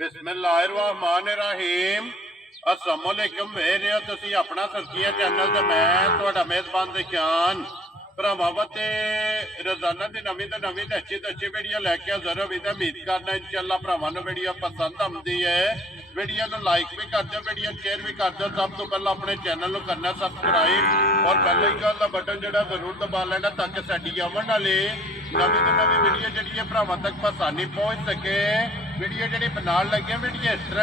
बिस्मिल्लाहिर्रहमानिर्रहीम अस्सलाम वालेकुम मेरे हो तुसी अपना सरकिया चैनल ते मैं तुहाडा मेजबान दिशान भरावां ते रोजाना दी नवीं तो अच्छी वीडियो लैके हाज़र होई ते उम्मीद करना इंशाअल्लाह भरावां नूं वीडियो पसंद आउंदी है। वीडियो नूं लाइक भी कर दो, वीडियो शेयर भी कर दो। सब तो पहला अपने चैनल नूं करना सबसक्राइब और बेल आइकन दा बटन जिहड़ा जरूर दबा लेना ताकि साडी आउण वाली नवीं तो नवीं वीडियो जिहड़ी है भरावां तक आसानी पहुंच सके। वीडियो जी बनाने लगे वीडियो इस तरह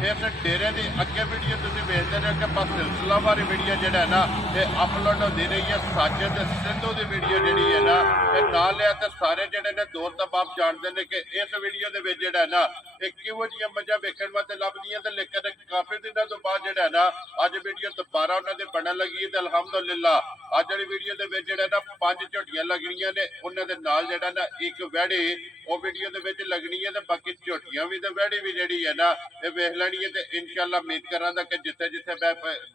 है, इस डेरे की अगे वीडियो तुम वेखते रहो कि बस सिलसिलावार वीडियो जो है ना ये अपलोड होती रही है। साजिद सिद्धू की वीडियो जी है ना ये ना लिया तो सारे जोड़े ने दोस्त बाप जानते हैं कि इस वीडियो के जोड़ा है ना एक किहो जी मजा वेखण वास्ते लभदियां। तो लेकिन काफी दिनों तो बाद जो है ना अज वीडियो दोबारा उन्होंने बनन लगी है। तो अलहमदुलिल्लाह अज वाली वीडियो के जो ना 5 झोटियां लगनियां ने, उन्होंने नाल जो ना एक वैड़ी वो वीडियो के लगनी है। तो बाकी झोटियां भी तो वैड़ी भी जी है ना ये वेख लैनी है। तो इंशाअल्लाह उम्मीद करा कि जिथे जिथे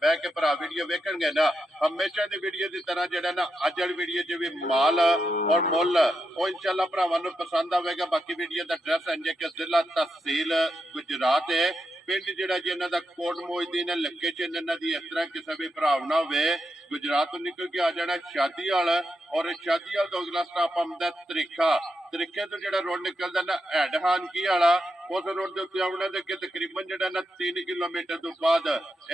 बह के भरा वीडियो वेखणगे ना हमेशा की वीडियो की तरह जो ना अज वाली वीडियो च भी माल और मुल वो इंशाअल्लाह भरावां नूं पसंद आवेगा। बाकी वीडियो का एड्रैस है कि जिला तहसील गुजरात है, पिंड जिहड़ा जी इन्हां दा कोट मोहिद्दीन है। लोकेशन इन्हां दी इस तरह किसी भी भरा ना होवे गुजरात तो निकल के आ जाना शादीवाल और शादीवाल तो अगला स्टॉप आउंदा तरीखा। तरीके तो जो रोड निकलता ना हैडहानकी वाला उस रोड के उत्ते आउणा ते तकरीबन जो ना 3 किलोमीटर तो बाद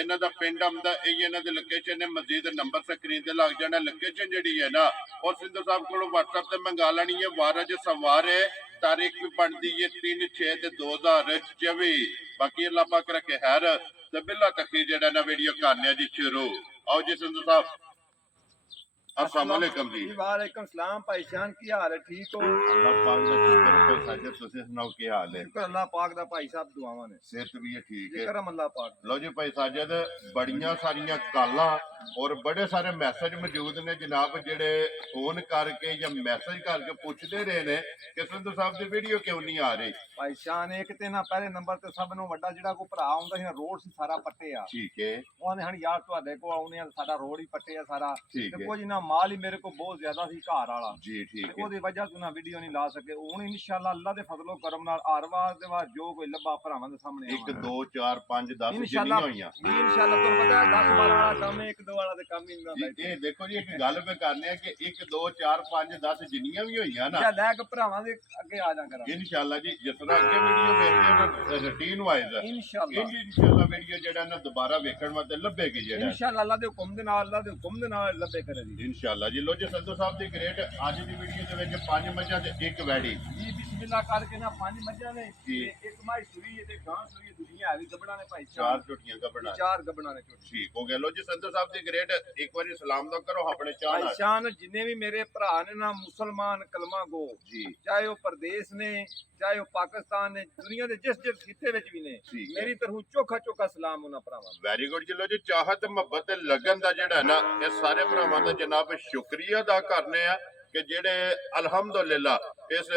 इन्हां दा पिंड आउंदा। यही इन्हां दी लोकेशन है। मजीद नंबर स्क्रीन ते लग जाना। लोकेशन जिहड़ी है ना और सिद्धू साहब को व्हाट्सएप ते मंगा लैनी है। वारज सवार है, तारीख भी बनती है 3/6/2024। बाकी अल्लाह पाक रखे खैर ते बिल्ला तक जो ना वीडियो करने जी शुरू। आओ जी सिद्धू साहब अस्सलाम वालेकुम जी। वालेकुम सलाम भाई जान की हाल है? ठीक हो? अल्लाह पाक दा शुक्र है। भाई साजिद तुसीं सुनाओ की हाल है? शुक्र अल्लाह पाक दा भाई साहब दुआवां ने सेहत भी है ठीक है। करम अल्लाह पाक। लो जी भाई साजिद बड़ियां सारियां कालां और बड़े सारे मैसेज मौजूद ने जनाब जेडे फोन करके या मैसेज करके पूछते रहे ने कि सिद्धू साहब की वीडियो क्यों नहीं आ रही। भाई शान एक ते ना पहले नंबर ते सब नु वड्डा जेड़ा को भरा आउंदा सी ना रोड सी सारा पट्टे आ। ठीक है ओने हण यार तुहाडे को आउने साडा रोड ही पट्टे आ सारा। ठीक ते है कुछ ना माल ही मेरे को बहुत ज्यादा सी घर वाला जी ठीक ते है ओदी वजह तो ना वीडियो नहीं ला सके। हुण इंशाअल्लाह अल्लाह दे फजलो करम नाल हर वार दे बाद जो कोई लब्बा भरावां दे सामने 1 2 4 5 10 जिन्नियां इंशाअल्लाह होईयां इंशाअल्लाह तुहानू पता है 10 12 वाला काम है, 1 2 वाला ते काम ही नहीं जी। होंदा। ये देखो जी एक गल पे करने कि 1 2 4 5 10 जिन्नियां भी होईयां ना जा लैक भरावां दे अगे आ जा करा इंशाअल्लाह जी। जिस तरह अगे वीडियो वेखदे हो रूटीन वाइज इंशाअल्लाह इंशाअल्लाह वीडियो जेड़ा ना दोबारा वेखण वास्ते लभेगी जेड़ा इंशाअल्लाह अल्लाह दे हुक्म दे नाल अल्लाह दे हुक्म दे नाल लब्बे करे जी इंशाअल्लाह जी। लो जी सिद्धू साहब the great a the video दे विच 5 मੱਝਾਂ ते 1 वैड़ी जी बिस्मिल्लाह करके ना 5 मੱਝਾਂ ने जी। ते एक माई सुई है ते गां सुई है, दुनिया है भी गबड़ा ने भाई 4 झोटियां गबड़ा 4 गबड़ा ने छोटी। ठीक हो गया। लो जी सिद्धू साहब दी ग्रेट एक बारी सलाम तो करो अपने चाह भाई नाल शान जिन्ने भी मेरे भरा ने ना मुसलमान कलमा गो जी चाहे वो प्रदेश ने चाहे वो पाकिस्तान ने दुनिया दे जिस जिस खिते विच भी ने ठीक है। मेरी तरफों चोखा चोखा सलाम उन्हां भरावां नूं। वेरी गुड जी। लो जी चाहत मुहब्बत ते लगन दा जेड़ा ना ये सारे भरावां दा जनाब शुक्रिया अदा करने आ कि जेड़े अल्हम्दुलिल्लाह इस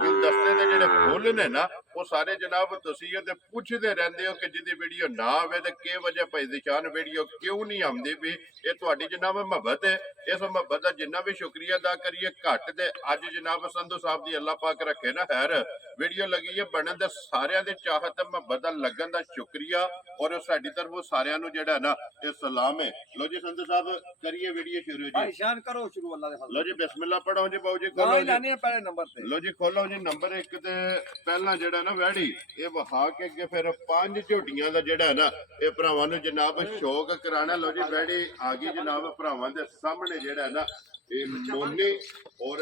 गुलदस्ते दे जेड़े फुल ने ना वो सारे जनाब तुसीं ते पुछदे रहंदे हो कि जिदी वीडियो ना आवे ते के वजह भाई दिशान वीडियो क्यों नहीं आंदी भी। ये तुहाडी जनाब मुहब्बत है। इस मुहब्बत दा जिन्ना भी शुक्रिया अदा करिए घट ते अज जनाब संधू साहब दी अल्लाह पाक रखे ना खैर वीडियो लगी है बनन दे सारियां दे चाहत मुहब्बत दा लगन दा शुक्रिया और साडी तरफों सारियां नूं जेड़ा ना ये सलाम है। लो जी संधू साहब करिए वीडियो शुरू जी। भाई शान करो शुरू अल्लाह दे फजल। लो जी बिस्मिल्लाह पढ़ो जी बाबू जी गां खोलो ही जी। लाने पहले नंबर ते लो जी खोलो जी नंबर 1 ते पहला जेड़ा ना वैड़ी ये वहा के अगे फिर 5 झोटियां दा जेड़ा है ना ये भरावां नूं जनाब शौक कराना। लो जी वैड़ी आ गई जनाब भरावां दे सामने जेड़ा है ना ये मोनी और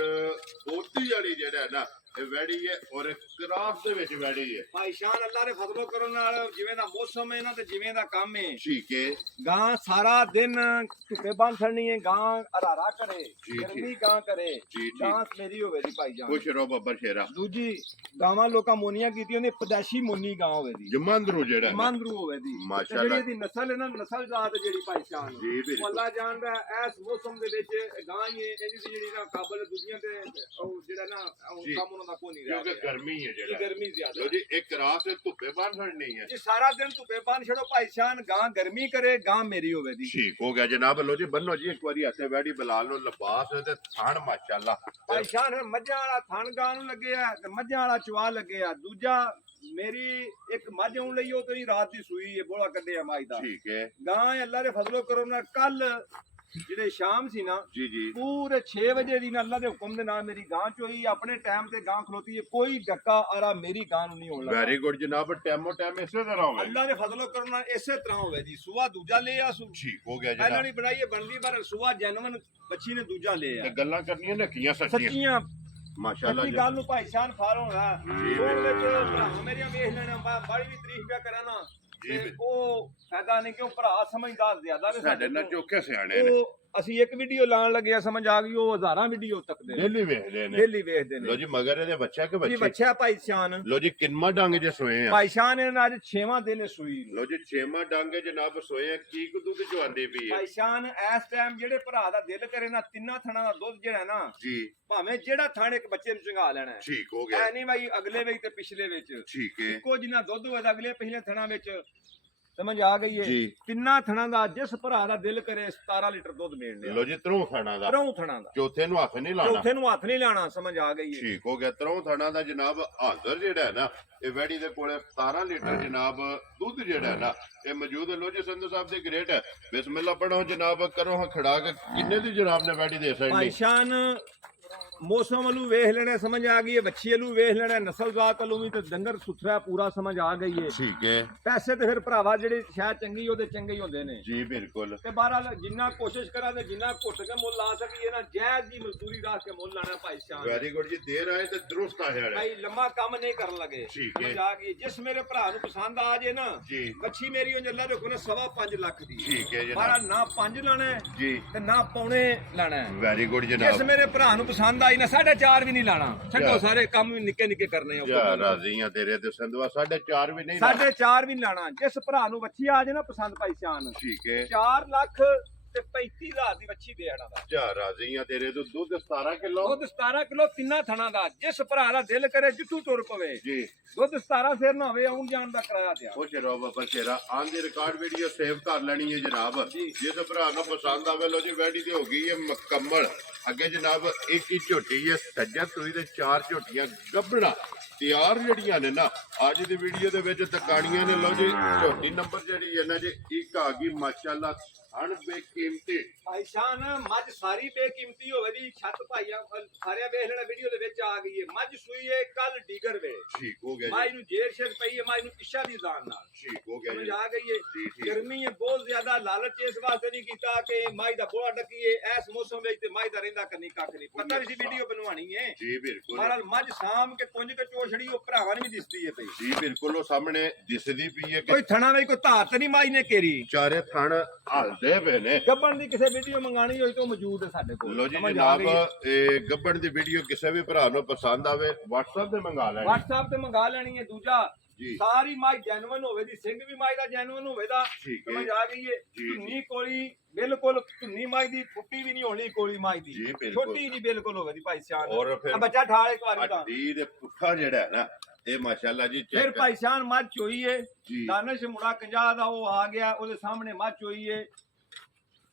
पोती वाली जेड़ा है ना ये वैड़ी है और क्रास दे विच वैड़ी है। भाई शान अल्लाह दे फजलो करम नाल जिवें दा मौसम है ना ते जिवें दा काम है ठीक है गां सारा दिन धुप्पे बंद छड़नी है। गां हरारा करे जी, गर्मी गां करे जी, जी। गां मेरी होवे दी भाई जान। खुश रहो बब्बर शेरा। दूजी गावां लोकां मोनियां कीती होंदी पदैशी मोनी गां होवे दी जमांदरू जेड़ा है ना मांदरू होवे दी माशाअल्लाह। जेड़ी दी नस्ल है ना नस्ल जात जेड़ी भाई जान जी, बिल्कुल। वो अल्लाह जानदा है इस मौसम दे विच गां ही है एदी जेड़ी ना काबल दुनिया ते ओ जेड़ा ना जी। काम ਉਹਨਾਂ ਦਾ ਕੋਈ ਨਹੀਂ ਕਿਉਂਕਿ ਗਰਮੀ ਹੈ ਜਿਹੜਾ ਗਰਮੀ ਜ਼ਿਆਦਾ ਲੋ ਜੀ ਇੱਕ ਰਾਤ ਧੁੱਪੇ ਬਾਹਰ ਛੱਡਣੀ ਹੈ ਜੀ ਸਾਰਾ ਦਿਨ ਧੁੱਪੇ ਬੰਨ ਛੜੋ ਭਾਈ ਸ਼ਾਨ ਗਾਂ ਗਰਮੀ ਕਰੇ ਗਾਂ ਮੇਰੀ ਹੋਵੇ ਦੀ ਠੀਕ ਹੋ ਗਿਆ ਜਨਾਬ ਲੋ ਜੀ ਬੰਨੋ ਜੀ ਇੱਕ ਵਾਰੀ ਹੱਥੇ ਬੈਠੀ ਬੁਲਾ ਲਓ ਲਿਬਾਸ ਤੇ ਥਣ ਮਾਸ਼ਾਅੱਲਾ ਭਾਈ ਸ਼ਾਨ ਮੱਝਾਂ ਵਾਲਾ ਥਣ ਗਾਂ ਨੂੰ ਲੱਗਿਆ ਤੇ ਮੱਝਾਂ ਵਾਲਾ ਚਵਾ ਲੱਗਿਆ ਦੂਜਾ ਮੇਰੀ ਇੱਕ ਮੱਝ ਆਉਣ ਲਈ ਉਹ ਤੇ ਰਾਤ ਦੀ ਸੂਈ ਹੈ ਬੋਲਾ ਕੱਢਿਆ ਮਾਈ ਦਾ ਠੀਕ ਹੈ ਗਾਂ ਅੱਲਾ ਦੇ ਫਜ਼ਲੋ ਕਰਮ ਨਾਲ ਕੱਲ ਜਿਹੜੇ ਸ਼ਾਮ ਸੀ ਨਾ ਜੀ ਜੀ ਪੂਰੇ 6 ਵਜੇ ਦੀ ਨਾਲ ਅੱਲਾ ਦੇ ਹੁਕਮ ਦੇ ਨਾਲ ਮੇਰੀ ਗਾਂ ਚੋਈ ਆਪਣੇ ਟਾਈਮ ਤੇ ਗਾਂ ਖਲੋਤੀ ਹੈ ਕੋਈ ਡੱਕਾ ਆਰਾ ਮੇਰੀ ਗਾਂ ਨੂੰ ਨਹੀਂ ਹੋਣ ਲੱਗਾ ਵੈਰੀ ਗੁੱਡ ਜਨਾਬ ਟੈਮੋ ਟਾਈਮ ਇਸੇ ਤਰ੍ਹਾਂ ਹੋਵੇ ਅੱਲਾ ਦੇ ਫਜ਼ਲੋ ਕਰਮ ਨਾਲ ਇਸੇ ਤਰ੍ਹਾਂ ਹੋਵੇ ਜੀ ਸੁਆ ਦੂਜਾ ਲੈ ਆ ਸੂ ਠੀਕ ਹੋ ਗਿਆ ਪਹਿਲਾਂ ਜਨਾਬ ਨਹੀਂ ਬਣਾਈ ਬਣਦੀ ਪਰ ਸੁਆ ਜੈਨੂਨ ਬੱਚੀ ਨੇ ਦੂਜਾ ਲੈ ਆ ਤੇ ਗੱਲਾਂ ਕਰਨੀਆਂ ਨਕੀਆਂ ਸੱਚੀਆਂ ਸੱਚੀਆਂ ਮਾਸ਼ਾਅੱਲਾ ਸੱਚੀ ਜੀ ਗੱਲ ਨੂੰ ਭਾਈ ਸ਼ਾਨ ਫਾਲ ਹੋਣਾ ਜੀ, ਉਹ ਵਿੱਚ ਭਰਾ ਮੇਰੀਆਂ ਵੇਖ ਲੈਣਾ ਬੜੀ ਵੀ ਤਾਰੀਫ ਪਿਆ ਕਰਾਂ ਨਾ ਜੀ, ਤੇ ਉਹ ਫਾਇਦਾ ਨਹੀਂ ਕਿ ਉਹ ਭਰਾ ਸਮਝਦਾਰ ਜ਼ਿਆਦਾ ਨੇ ਸਾਡੇ ਨਾਲ ਚੋਖੇ ਸਿਆਣੇ ਨੇ ਉਹ ਅਸੀਂ ਇੱਕ ਵੀਡੀਓ ਲਾਉਣ ਲੱਗਿਆ ਸਮਝ ਆ ਗਈ ਉਹ ਹਜ਼ਾਰਾਂ ਵੀਡੀਓ ਤੱਕਦੇ ਨੇ ਡੇਲੀ ਵੇਖਦੇ ਨੇ ਡੇਲੀ ਵੇਖਦੇ ਲੋ ਨੇ ਜੀ ਮਗਰ ਇਹਦੇ ਬੱਚਾ ਕਿ ਜੀ ਬੱਚੀ ਬੱਚਾ ਭਾਈ ਸ਼ਾਨ ਲੋ ਜੀ ਕਿੰਨਾ ਡੰਗ ਜੇ ਸੋਏ ਆ ਭਾਈ ਸ਼ਾਨ ਨੇ ਅੱਜ 6ਵਾਂ ਦਿਨ ਸੂਈ ਨੂੰ। ਲੋ ਜੀ ਛੇਵਾਂ ਡੰਗ ਜਨਾਬ ਸੋਏ ਆ ਕੀ ਕੁ ਦੁੱਧ ਚਵਾਉਂਦੀ ਪਈ ਹੈ ਭਾਈ ਸ਼ਾਨ ਇਸ ਟਾਈਮ ਜਿਹੜੇ ਭਰਾ ਦਾ ਦਿਲ ਕਰੇ ਨਾ ਤਿੰਨਾਂ ਥਣਾਂ ਦਾ ਦੁੱਧ ਜਿਹੜਾ ਨਾ ਜੀ ਭਾਵੇਂ ਜਿਹੜਾ ਥਣ ਇੱਕ ਬੱਚੇ ਨੂੰ ਚੰਗਾ ਲੈਣਾ ਹੈ ਠੀਕ ਹੋ ਗਿਆ ਐ ਨਹੀਂ ਭਾਈ ਅਗਲੇ ਵਿੱਚ ਤੇ ਪਿਛਲੇ ਵਿੱਚ ਠੀਕ ਹੈ ਇੱਕੋ ਜਿੰਨਾ ਦੁੱਧ ਹੋਇਆ ਅਗਲੇ ਪਿਛਲੇ ਥਣਾਂ ਵਿੱਚ ਸਮਝ ਆ ਗਈ ਹੈ ਜੀ ਤਿੰਨਾਂ ਥਣਾਂ ਦਾ ਜਿਸ ਭਰਾ ਦਾ ਦਿਲ ਕਰੇ 17 ਲੀਟਰ ਦੁੱਧ ਮੇਣ ਲਿਆ ਲੋ ਜੀ ਤਰੋਂ ਥਾਣਾ ਦਾ ਤਰੋਂ ਥਣਾਂ ਦਾ ਚੌਥੇ ਨੂੰ ਹੱਥ ਨਹੀਂ ਲਾਣਾ ਚੌਥੇ ਨੂੰ ਹੱਥ ਨਹੀਂ ਲਾਣਾ ਸਮਝ ਆ ਗਈ ਹੈ ਠੀਕ ਹੋ ਗਿਆ ਤਰੋਂ ਥਾਣਾ ਦਾ ਜਨਾਬ ਹਾਜ਼ਰ ਜਿਹੜਾ ਹੈ ਨਾ ਇਹ ਵੈੜੀ ਦੇ ਕੋਲੇ 17 ਲੀਟਰ ਜਨਾਬ ਦੁੱਧ ਜਿਹੜਾ ਹੈ ਨਾ ਇਹ ਮੌਜੂਦ ਹੈ ਲੋ ਜੀ ਸੰਧੂ ਸਾਹਿਬ ਦੇ ਗ੍ਰੇਟ ਹੈ ਬਿਸਮਿਲ੍ਲਾ ਪੜੋ ਜਨਾਬ ਕਰੋ ਹਾਂ ਖੜਾ ਕੇ ਕਿੰਨੇ ਦੀ ਜਨਾਬ ਨੇ ਵੈੜੀ ਦੇ ਭਾਈ ਸਕਣੀ ਸ਼ਾਨ ਮੌਸਮ ਵੱਲੋਂ ਵੇਖ ਲੈਣੇ ਸਮਝ ਆ ਗਈ ਹੈ ਬੱਚੀ ਵੱਲੋਂ ਵੇਖ ਲੈਣਾ ਨਸਲ ਜ਼ਾਤ ਵੱਲੋਂ ਵੀ ਤੇ ਡੰਗਰ ਸੁਥਰਾ ਪੂਰਾ ਸਮਝ ਆ ਗਈ ਹੈ ਠੀਕ ਹੈ ਪੈਸੇ ਤੇ ਫਿਰ ਭਰਾਵਾ ਜਿਹੜੇ ਸ਼ਾਇਦ ਚੰਗੀ ਉਹਦੇ ਚੰਗੇ ਹੀ ਹੁੰਦੇ ਨੇ ਜੀ ਬਿਲਕੁਲ ਤੇ ਬਹਰਾਲ ਜਿੰਨਾ ਕੋਸ਼ਿਸ਼ ਕਰਾਂ ਤੇ ਜਿੰਨਾ ਘੁੱਟ ਕੇ ਮੁੱਲ ਲਾ ਸਕੀਏ ਨਾ ਜਾਇਜ਼ ਦੀ ਮਜ਼ਦੂਰੀ ਰਾਖ ਕੇ ਮੁੱਲ ਲਾਣਾ ਭਾਈ ਸ਼ਾਨ ਵੈਰੀ ਗੁੱਡ ਜੀ ਦੇਰ ਆਏ ਤੇ ਦਰੁਸਤ ਆ ਜਾਣਾ ਭਾਈ ਲੰਮਾ ਕੰਮ ਨਹੀਂ ਕਰਨ ਲੱਗੇ ਠੀਕ ਹੈ। ਸਮਝ ਆ ਗਈ ਜਿਸ ਮੇਰੇ ਭਰਾ ਨੂੰ ਪਸੰਦ ਆ ਜੇ ਨਾ ਜੀ ਬੱਚੀ ਮੇਰੀ ਉਹ ਅੱਲਾ ਦੇ ਕੋਲ 5.5 ਲੱਖ ਦੀ ਠੀਕ ਹੈ ਪਰ ਜਨਾਬ ਨਾ 5 ਲਾਣਾ ਹੈ ਜੀ ਤੇ ਨਾ ਪੌਣੇ ਲਾਣਾ ਹੈ ਵੈਰੀ ਗੁੱਡ ਜਿਸ ਜਨਾਬ ਮੇਰੇ ਭਰਾ ਨੂੰ ਪਸੰਦ ਆਈ ਨਾ 4.5 ਵੀ ਨਹੀਂ ਲਾਣਾ ਛੱਡੋ ਸਾਰੇ ਕੰਮ ਵੀ ਨਿੱਕੇ ਨਿੱਕੇ ਕਰਨੇ ਆ ਯਾ ਰਾਜ਼ੀਆਂ ਤੇਰੇ ਤੇ ਸੰਧਵਾ 4.5 ਵੀ ਨਹੀਂ 4.5 ਵੀ ਨਹੀਂ ਲਾਣਾ ਜਿਸ ਭਰਾ ਨੂੰ ਬੱਚੀ ਆ ਜੇ ਨਾ ਪਸੰਦ ਭਾਈ ਸ਼ਾਨ ਠੀਕ ਹੈ 4 ਲੱਖ ਤੇ 35,000 ਦੀ ਬੱਚੀ ਦੇ ਆਣਾ ਦਾ ਯਾ ਰਾਜ਼ੀਆਂ ਤੇਰੇ ਤੋਂ ਦੁੱਧ 17 ਕਿਲੋ ਦੁੱਧ 17 ਕਿਲੋ ਤਿੰਨਾਂ ਥਣਾਂ ਦਾ ਜਿਸ ਭਰਾ ਦਾ ਦਿਲ ਕਰੇ ਜਿੱਥੋਂ ਤੁਰ ਪਵੇ ਜੀ ਦੁੱਧ 17 ਸਿਰ ਨਾ ਹੋਵੇ ਆਉਣ ਜਾਣ ਦਾ ਕਿਰਾਇਆ ਦਿਆ ਖੁਸ਼ ਰਹੋ ਬਾਬਾ ਸ਼ੇਰਾ ਆਨ ਦੀ ਰਿਕਾਰਡ ਵੀਡੀਓ ਸੇਵ ਕਰ ਲੈਣੀ ਹੈ ਜਨਾਬ ਜੀ। ਜਿਸ ਭਰਾ ਨੂੰ ਪਸੰਦ ਆਵੇ ਲੋ ਜੀ ਵੈਡੀ ਤੇ ਹੋ ਗਈ ਹੈ ਮੁਕੰਮਲ ਅੱਗੇ ਜਨਾਬ ਇੱਕ ਹੀ ਝੋਟੀ ਹੈ ਸੱਜਾ ਸੂਈ ਤੇ 4 ਝੋਟੀਆਂ ਗੱਭਣਾ ਤਿਆਰ ਜਿਹੜੀਆਂ ਨੇ ਨਾ ਅੱਜ ਦੀ ਵੀਡੀਓ ਦੇ ਵਿੱਚ ਤਕਾਣੀਆਂ ਨੇ ਲੋ ਜੀ ਝੋਟੀ ਨੰਬਰ ਜਿਹੜੀ ਹੈ ਨਾ ਜੀ ਇੱਕ ਆ ਗਈ ਮਾਸ਼ਾਅੱਲਾ ਹਣ ਬੇਕੀਮਤੀ ਭਾਈ ਸ਼ਾਨ ਮੱਝ ਸਾਰੀ ਬੇਕੀਮਤੀ ਹੋਵੇ ਦੀ ਛੱਤ ਭਾਈਆਂ ਸਾਰਿਆਂ ਵੇਖ ਲੈਣਾ ਵੀਡੀਓ ਦੇ ਵਿੱਚ ਆ ਗਈ ਹੈ ਮੱਝ ਸੂਈ ਹੈ ਕੱਲ ਡੀਗਰ ਵੇ ਠੀਕ ਹੋ ਗਿਆ ਮਾਈ ਜੀ ਨੂੰ ਜੇਰ ਸ਼ੇਰ ਪਈ ਹੈ ਮਾਈ ਨੂੰ ਪਿੱਛਾ ਦੀ ਜ਼ਾਨ ਨਾਲ ਠੀਕ ਹੋ ਗਿਆ ਸਮਝ ਜੀ ਆ ਗਈ ਹੈ ਜੀ, ਠੀਕ। ਗਰਮੀ ਹੈ ਬਹੁਤ ਜ਼ਿਆਦਾ ਲਾਲਚ ਇਸ ਵਾਸਤੇ ਨਹੀਂ ਕੀਤਾ ਕਿ ਮਾਈ ਦਾ ਬੋਲਾ ਡੱਕੀਏ ਇਸ ਮੌਸਮ ਵਿੱਚ ਤੇ ਮਾਈ ਦਾ ਰਹਿੰਦਾ ਕਰਨੀ ਕੱਖ ਨਹੀਂ ਪਤਾ ਵੀ ਸੀ ਵੀਡੀਓ ਬਣਵਾਣੀ ਹੈ ਜੀ ਬਿਲਕੁਲ ਮਹਾਰਾਜ ਮੱਝ ਸਾਮ ਕੇ ਪੁੰਜ ਕੇ ਚੋਛੜੀ ਉਹ ਭਰਾਵਾਂ ਨੂੰ ਵੀ ਦਿਸਦੀ ਹੈ ਪਈ ਜੀ ਬਿਲਕੁਲ ਉਹ ਸਾਹਮਣੇ ਦਿਸਦੀ ਪਈ ਹੈ ਕਿ ਕੋਈ ਥਣਾ ਵਿੱਚ ਕੋਈ ਧਾਰ ਤੇ ਨਹੀਂ ਮਾਈ ਨੇ ਕੇਰੀ ਚਾਰੇ ਥਣ ਹਲਦੇ ਪਏ ਨੇ ਗੱਬਣ ਦੀ ਕਿਸੇ ਵੀਡੀਓ ਮੰਗਾਣੀ ਹੋਈ ਤਾਂ ਮੌਜੂਦ ਹੈ ਸਾਡੇ ਕੋਲ ਲੋ ਜੀ ਸਮਝ ਆ ਜਨਾਬ ਗਈ ਹੈ। ਇਹ ਗੱਬੜ ਦੀ ਵੀਡੀਓ ਕਿਸੇ ਵੀ ਭਰਾ ਨੂੰ ਪਸੰਦ ਆਵੇ WhatsApp ਤੇ ਮੰਗਾ ਲੈਣੀ WhatsApp ਤੇ ਮੰਗਾ ਲੈਣੀ ਹੈ ਦੂਜਾ ਜੀ ਸਾਰੀ ਮਾਈ ਜੈਨੂਇਨ ਹੋਵੇ ਦੀ ਸਿੰਘ ਵੀ ਮਾਈ ਦਾ ਜੈਨੂਇਨ ਹੋਵੇ ਦਾ ਠੀਕ ਹੈ ਸਮਝ ਆ ਗਈ ਹੈ ਜੀ। ਧੁੰਨੀ ਕੋਲੀ ਬਿਲਕੁਲ ਧੁੰਨੀ ਮਾਈ ਦੀ ਫੁੱਟੀ ਵੀ ਨਹੀਂ ਹੋਣੀ ਕੋਲੀ ਮਾਈ ਦੀ ਜੀ, ਬਿਲਕੁਲ। ਛੋਟੀ ਜੀ ਬਿਲਕੁਲ ਹੋਵੇ ਦੀ ਭਾਈ ਸ਼ਾਨ ਔਰ ਫਿਰ ਆ ਬੱਚਾ ਠਾਲ ਇੱਕ ਵਾਰੀ ਤਾਂ ਹੱਡੀ ਦੇ ਪੁੱਠਾ ਜਿਹੜਾ ਹੈ ਨਾ ਇਹ ਮਾਸ਼ਾਅੱਲਾ ਜੀ ਫਿਰ ਚੈੱਕ ਭਾਈ ਸ਼ਾਨ ਮੱਝ ਚੋਈ ਏ ਜੀ ਦਾਨਿਸ਼ ਮੁੰਡਾ 50 ਦਾ ਉਹ ਆ ਗਿਆ ਉਹਦੇ ਸਾਹਮਣੇ ਮੱਝ ਚੋਈ ਏ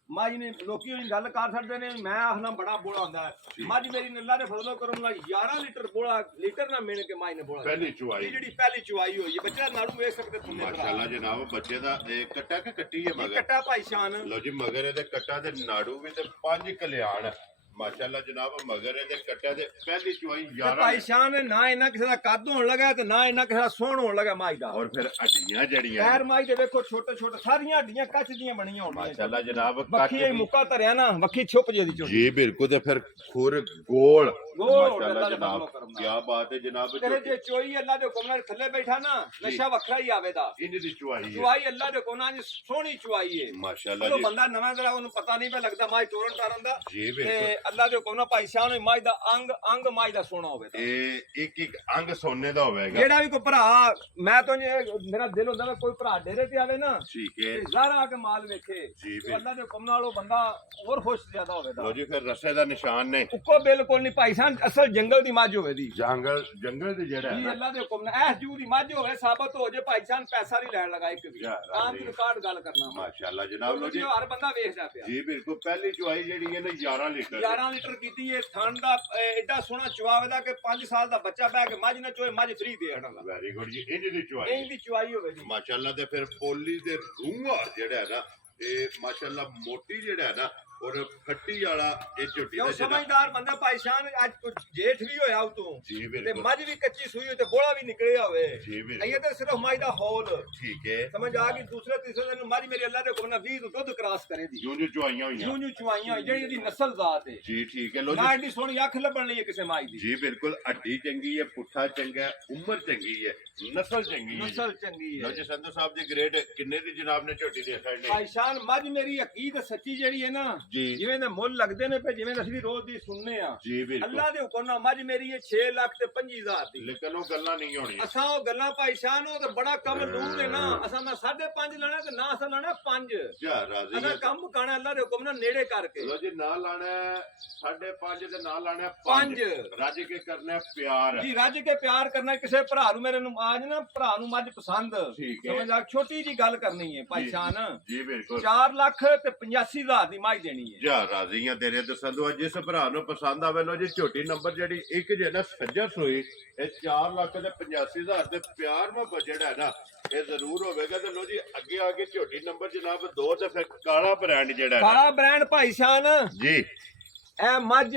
ਮੱਝ ਨੇ ਲੋਕੀ ਉਹਦੀ ਗੱਲ ਕਰ ਸਕਦੇ ਨੇ ਮੈਂ ਆਖਣਾ ਬੜਾ ਬੋਲਾ ਹੁੰਦਾ ਹੈ ਮੱਝ ਮੇਰੀ ਨੱਲਾ ਦੇ ਫਜ਼ਲੋ ਕਰਮ ਨਾਲ 11 ਲੀਟਰ ਬੋਲਾ ਲੀਟਰ ਨਾ ਮਿਣ ਕੇ ਮੱਝ ਨੇ ਬੋਲਾ ਪਹਿਲੀ ਇਹ ਚੁਆਈ ਜਿਹੜੀ ਪਹਿਲੀ ਚੁਆਈ ਹੋਈ ਹੈ ਬੱਚਾ ਨਾੜੂ ਵੇਖ ਸਕਦੇ ਤੁੰਨੇ ਮਾਸ਼ਾਅੱਲਾ ਜਨਾਬ ਬੱਚੇ ਦਾ ਇਹ ਕੱਟਾ ਕਿ ਕੱਟੀ ਹੈ ਮਗਰ ਕੱਟਾ ਭਾਈ ਸ਼ਾਨ ਲੋ ਜੀ ਮਗਰ ਇਹਦੇ ਕੱਟਾ ਦੇ ਨਾੜੂ ਵੀ ਤੇ 5 ਕਲਿਆਣ ਮਾਸ਼ਾਅੱਲਾ ਜਨਾਬ ਮਗਰ ਇਹਦੇ ਕੱਟਾ ਦੇ ਪਹਿਲੀ ਚੁਆਈ ਤੇ 11 ਭਾਈ ਸ਼ਾਨ ਨਾ ਇਹਨਾਂ ਕਿਸੇ ਦਾ ਕੱਦ ਹੋਣ ਲੱਗਾ ਤੇ ਨਾ ਇਹਨਾਂ ਕਿਸੇ ਦਾ ਸੋਹਣ ਹੋਣ ਲੱਗਾ ਮਾਈ ਦਾ ਔਰ ਫਿਰ ਹੱਡੀਆਂ ਜੜੀਆਂ ਪੈਰ ਮਾਈ ਦੇ ਵੇਖੋ ਛੋਟੇ ਛੋਟੇ ਸਾਰੀਆਂ ਹੱਡੀਆਂ ਕੱਚ ਦੀਆਂ ਬਣੀਆਂ ਹੋਣੀਆਂ ਮਾਸ਼ਾਅੱਲਾ ਜਨਾਬ ਵੱਖੀ ਇਹ ਮੁੱਕਾ ਧਰਿਆ ਨਾ ਵੱਖੀ ਛੁਪ ਜੇ ਦੀ ਚੋਂ ਜੀ ਬਿਲਕੁਲ ਤੇ ਫਿਰ ਖੁਰ ਗੋਲ ਗੋਲ, ਮਾਸ਼ਾਅੱਲਾ ਅੱਲਾ ਦਾ ਜਨਾਬ ਫਜ਼ਲ ਕਰਮ ਨਾਲ। ਕੀ ਬਾਤ ਹੈ ਜਨਾਬ ਤੇਰੇ ਜੇ ਚੋਈ ਅੱਲਾ ਦੇ ਹੁਕਮ ਨਾਲ ਥੱਲੇ ਬੈਠਾ ਨਾ ਨਸ਼ਾ ਵੱਖਰਾ ਹੀ ਆਵੇਦਾ ਇੰਜ ਦੀ ਚੁਆਈ ਹੈ ਚੁਆਈ ਅੱਲਾ ਦੇ ਹੁਕਮ ਨਾਲ ਸੋਹਣੀ ਚੁਆਈ ਹੈ ਮਾਸ਼ਾਅੱਲਾ ਉਹ ਜੀ ਬੰਦਾ ਨਵਾਂ ਜਰਾ ਉਹਨੂੰ ਪਤਾ ਨਹੀਂ ਪਿਆ ਲੱਗਦਾ ਮਾਈ ਟੋਰਨ ਟਾਰਨ ਦਾ ਜੀ ਤੇ ਬਿਲਕੁਲ ਅੱਲਾ ਦੇ ਹੁਕਮ ਨਾਲ ਭਾਈ ਸ਼ਾਹ ਨੂੰ ਮੱਝ ਦਾ ਅੰਗ ਮੱਝ ਦਾ ਸੋਨਾ ਹੋਵੇ ਤਾਂ। ਇਹ ਇੱਕ ਅੰਗ ਸੋਨੇ ਦਾ ਹੋਵੇਗਾ। ਜਿਹੜਾ ਵੀ ਕੋਈ ਭਰਾ, ਮੈਂ ਤਾਂ ਮੇਰਾ ਦਿਲ ਹੁੰਦਾ ਕੋਈ ਭਰਾ ਡੇਰੇ ਤੇ ਆਵੇ ਨਾ, ਠੀਕ ਹੈ, ਜ਼ਾਰਾ ਆ ਕੇ ਮਾਲ ਵੇਖੇ, ਜੀ ਅੱਲਾ ਦੇ ਹੁਕਮ ਨਾਲ ਉਹ ਬੰਦਾ ਹੋਰ ਖੁਸ਼ ਜ਼ਿਆਦਾ ਹੋਵੇਗਾ। ਲੋ ਜੀ ਫਿਰ ਰਸੇ ਦਾ ਨਿਸ਼ਾਨ ਨੇ ਉੱਕੋ ਬਿਲਕੁਲ ਨਹੀਂ ਭਾਈ ਸਾਹਿਬ, ਅਸਲ ਜੰਗਲ ਦੀ ਮੱਝ ਹੋਵੇ ਦੀ, ਜੰਗਲ ਦੇ ਜਿਹੜਾ ਜੀ ਹੈ ਅੱਲਾ ਦੇ ਹੁਕਮ ਨਾਲ ਐਸ ਜੂ ਦੀ ਮੱਝ ਹੋਵੇ, ਸਾਬਤ ਹੋ ਜੇ ਭਾਈ ਸਾਹਿਬ ਪੈਸਾ ਨਹੀਂ ਲੈਣ ਲਗਾ ਇੱਕ ਵੀ, ਤਾਂ ਦੀ ਰਿਕਾਰਡ ਗੱਲ ਕਰਨਾ ਮਾਸ਼ਾਅੱਲਾ ਜਨਾਬ। ਲੋ ਜੀ ਹਰ ਬੰਦਾ ਵੇਖਦਾ ਪਿਆ ਜੀ ਬਿਲਕੁਲ ਪਹਿਲੀ ਚੁਆਈ ਜਿਹੜੀ ਹੈ ਨਾ 11 ਲੀਟਰ 11 ਲੀਟਰ ਕੀਤੀ ਹੈ। ਥਣ ਦਾ ਐਡਾ ਸੋਹਣਾ ਚੁਆਵੇ ਦਾ ਕਿ 5 ਸਾਲ ਦਾ ਬੱਚਾ ਬਹਿ ਕੇ ਮੱਝ ਨਾ ਚੋਏ, ਮੱਝ ਫ੍ਰੀ ਦੇ ਹਟਾ। ਵੈਰੀ ਗੁੱਡ ਜੀ। ਇੰਜ ਦੀ ਚੁਆਈ, ਇੰਜ ਦੀ ਚੁਆਈ ਹੋਵੇ ਜੀ ਮਾਸ਼ਾਅੱਲਾ। ਤੇ ਫਿਰ ਪੋਲੀ ਦੇ ਰੂਹਾਰ ਜਿਹੜਾ ਹੈ ਨਾ ਇਹ ਮਾਸ਼ਾਅੱਲਾ ਮੋਟੀ ਜਿਹੜਾ ਹੈ ਨਾ ਔਰ ਖੱਟੀ ਵਾਲਾ ਇਹ ਝੋਟੀ ਦਾ ਕਿਉਂ ਸਮਝਦਾਰ ਬੰਦਾ ਭਾਈ ਸ਼ਾਨ ਅੱਜ ਕੁਝ ਜੇਠ ਵੀ ਹੋਇਆ ਉਤੋਂ ਜੀ ਤੇ ਬਿਲਕੁਲ ਮੱਝ ਵੀ ਕੱਚੀ ਸੂਈ ਹੋਈ ਤੇ ਬੋਲਾ ਵੀ ਨਿਕਲਿਆ ਹੋਵੇ, ਜੀ ਬਿਲਕੁਲ ਇਹ ਤਾਂ ਸਿਰਫ ਮੱਝ ਦਾ ਹੌਲ ਠੀਕ ਹੈ। ਸਮਝ ਆ ਗਈ। ਦੂਸਰੇ ਤੀਸਰੇ ਦਿਨ ਮੱਝ ਮੇਰੇ ਅੱਲਾ ਦੇ ਹੁਕਮ ਨਾਲ 20 ਤੋਂ ਦੁੱਧ ਕਰਾਸ ਕਰੇ ਦੀ, ਜੋ ਚੁਆਈਆਂ ਹੋਈਆਂ ਜੂੰ ਚੁਆਈਆਂ ਹੋਈ, ਜਿਹੜੀ ਇਹਦੀ ਨਸਲ ਜ਼ਾਤ ਹੈ ਜੀ ਠੀਕ ਹੈ। ਲੋ ਨਾ ਜੀ ਐਡੀ ਸੋਹਣੀ ਅੱਖ ਲੱਭਣ ਲਈ ਹੈ ਕਿਸੇ ਮੱਝ ਦੀ, ਜੀ ਬਿਲਕੁਲ ਹੱਡੀ ਚੰਗੀ ਹੈ, ਪੁੱਠਾ ਚੰਗਾ ਹੈ, ਉਮਰ ਚੰਗੀ ਹੈ, ਨਸਲ ਚੰਗੀ ਹੈ। ਨਸਲ ਚੰਗੀ ਲੋ ਹੈ। ਜੀ ਸੰਧੂ ਸਾਹਿਬ ਦੀ ਗ੍ਰੇਡ ਕਿੰਨੇ ਦੀ ਜਨਾਬ ਨੇ ਝੋਟੀ ਦੇ ਸਾਈਡ ਨੇ? ਭਾਈ ਸ਼ਾਨ ਮੱਝ ਮੇਰੀ ਹਕੀਕਤ ਸੱਚੀ ਜਿਹੜੀ ਹੈ ਨਾ, ਜੀ ਜਿਵੇਂ ਦੇ ਮੁੱਲ ਲੱਗਦੇ ਨੇ ਪਏ, ਜਿਵੇਂ ਅਸੀਂ ਵੀ ਰੋਜ਼ ਦੀ ਸੁਣਨੇ ਆ, ਜੀ ਬਿਲਕੁਲ। ਅੱਲਾ ਦੇ ਹੁਕਮ ਨਾਲ ਮੱਝ ਮੇਰੀ ਹੈ 6 ਲੱਖ ਤੇ 25,000 ਦੀ। ਲੇਕਿਨ ਉਹ ਗੱਲਾਂ ਨਹੀਂ ਹੋਣੀਆਂ। ਅਸਾਂ ਉਹ ਗੱਲਾਂ ਭਾਈ ਸ਼ਾਨ ਉਹ ਤੇ ਬੜਾ ਕੰਮ ਦੂਰ ਹੈ ਨਾ, ਅਸਾਂ ਮੈਂ 5.5 ਲੈਣਾ ਤੇ ਨਾ ਅਸਾਂ ਲੈਣਾ 5। ਜਾ ਰਾਜ਼ੀ ਅਸਾਂ ਕੰਮ ਮੁਕਾਣਾ ਅੱਲਾ ਦੇ ਹੁਕਮ ਨਾਲ ਨੇੜੇ ਕਰਕੇ। ਲੋ ਜੀ ਨਾ ਲਾਣਾ 5.5 ਤੇ ਨਾ ਲਾਣਾ 5 ਰੱਜ ਕੇ ਕਰਨਾ ਪਿਆਰ ਜੀ, ਰੱਜ ਕੇ ਪਿਆਰ ਕਰਨਾ। ਕਿਸੇ ਭਰਾ ਨੂੰ ਮੇਰੇ ਨੂੰ ਆਜ ਨਾ ਭਰਾ ਨੂੰ ਮੱਝ ਪਸੰਦ, ਠੀਕ ਹੈ। ਸਮਝ ਆ, ਛੋਟੀ ਜੀ ਗੱਲ ਕਰਨੀ ਹੈ ਭਾਈ ਜੀ, ਸ਼ਾਨ, ਜੀ ਬਿਲਕੁਲ 4 ਲੱਖ ਤੇ 85,000 ਦੀ ਮੱਝ ਦੇਣੀ ਹੈ। ਜਾ ਰਾਜ਼ੀਆਂ ਤੇਰੇ ਤੇ ਸੰਧੂ ਜਿਸ ਭਰਾ ਨੂੰ ਪਸੰਦ ਆਵੇ ਲੋ ਜੀ ਝੋਟੀ ਨੰਬਰ ਜਿਹੜੀ ਇੱਕ ਜੇ ਨਾ ਸੱਜਰ ਸੋਈ ਇਹ 4 ਲੱਖ ਤੇ 85,000 ਤੇ ਪਿਆਰ ਮੁਹੱਬਤ ਜਿਹੜਾ ਹੈ ਨਾ ਇਹ ਜ਼ਰੂਰ ਹੋਵੇਗਾ। ਤੇ ਲੋ ਜੀ ਅੱਗੇ ਆ ਕੇ ਝੋਟੀ ਨੰਬਰ ਜਨਾਬ 2 ਤੇ ਫਿਰ ਕਾਲਾ ਬ੍ਰਾਂਡ ਜਿਹੜਾ ਹੈ ਨਾ ਕਾਲਾ ਬ੍ਰਾਂਡ ਭਾਈ ਸ਼ਾਨ, ਜੀ ਇਹ ਮੱਝ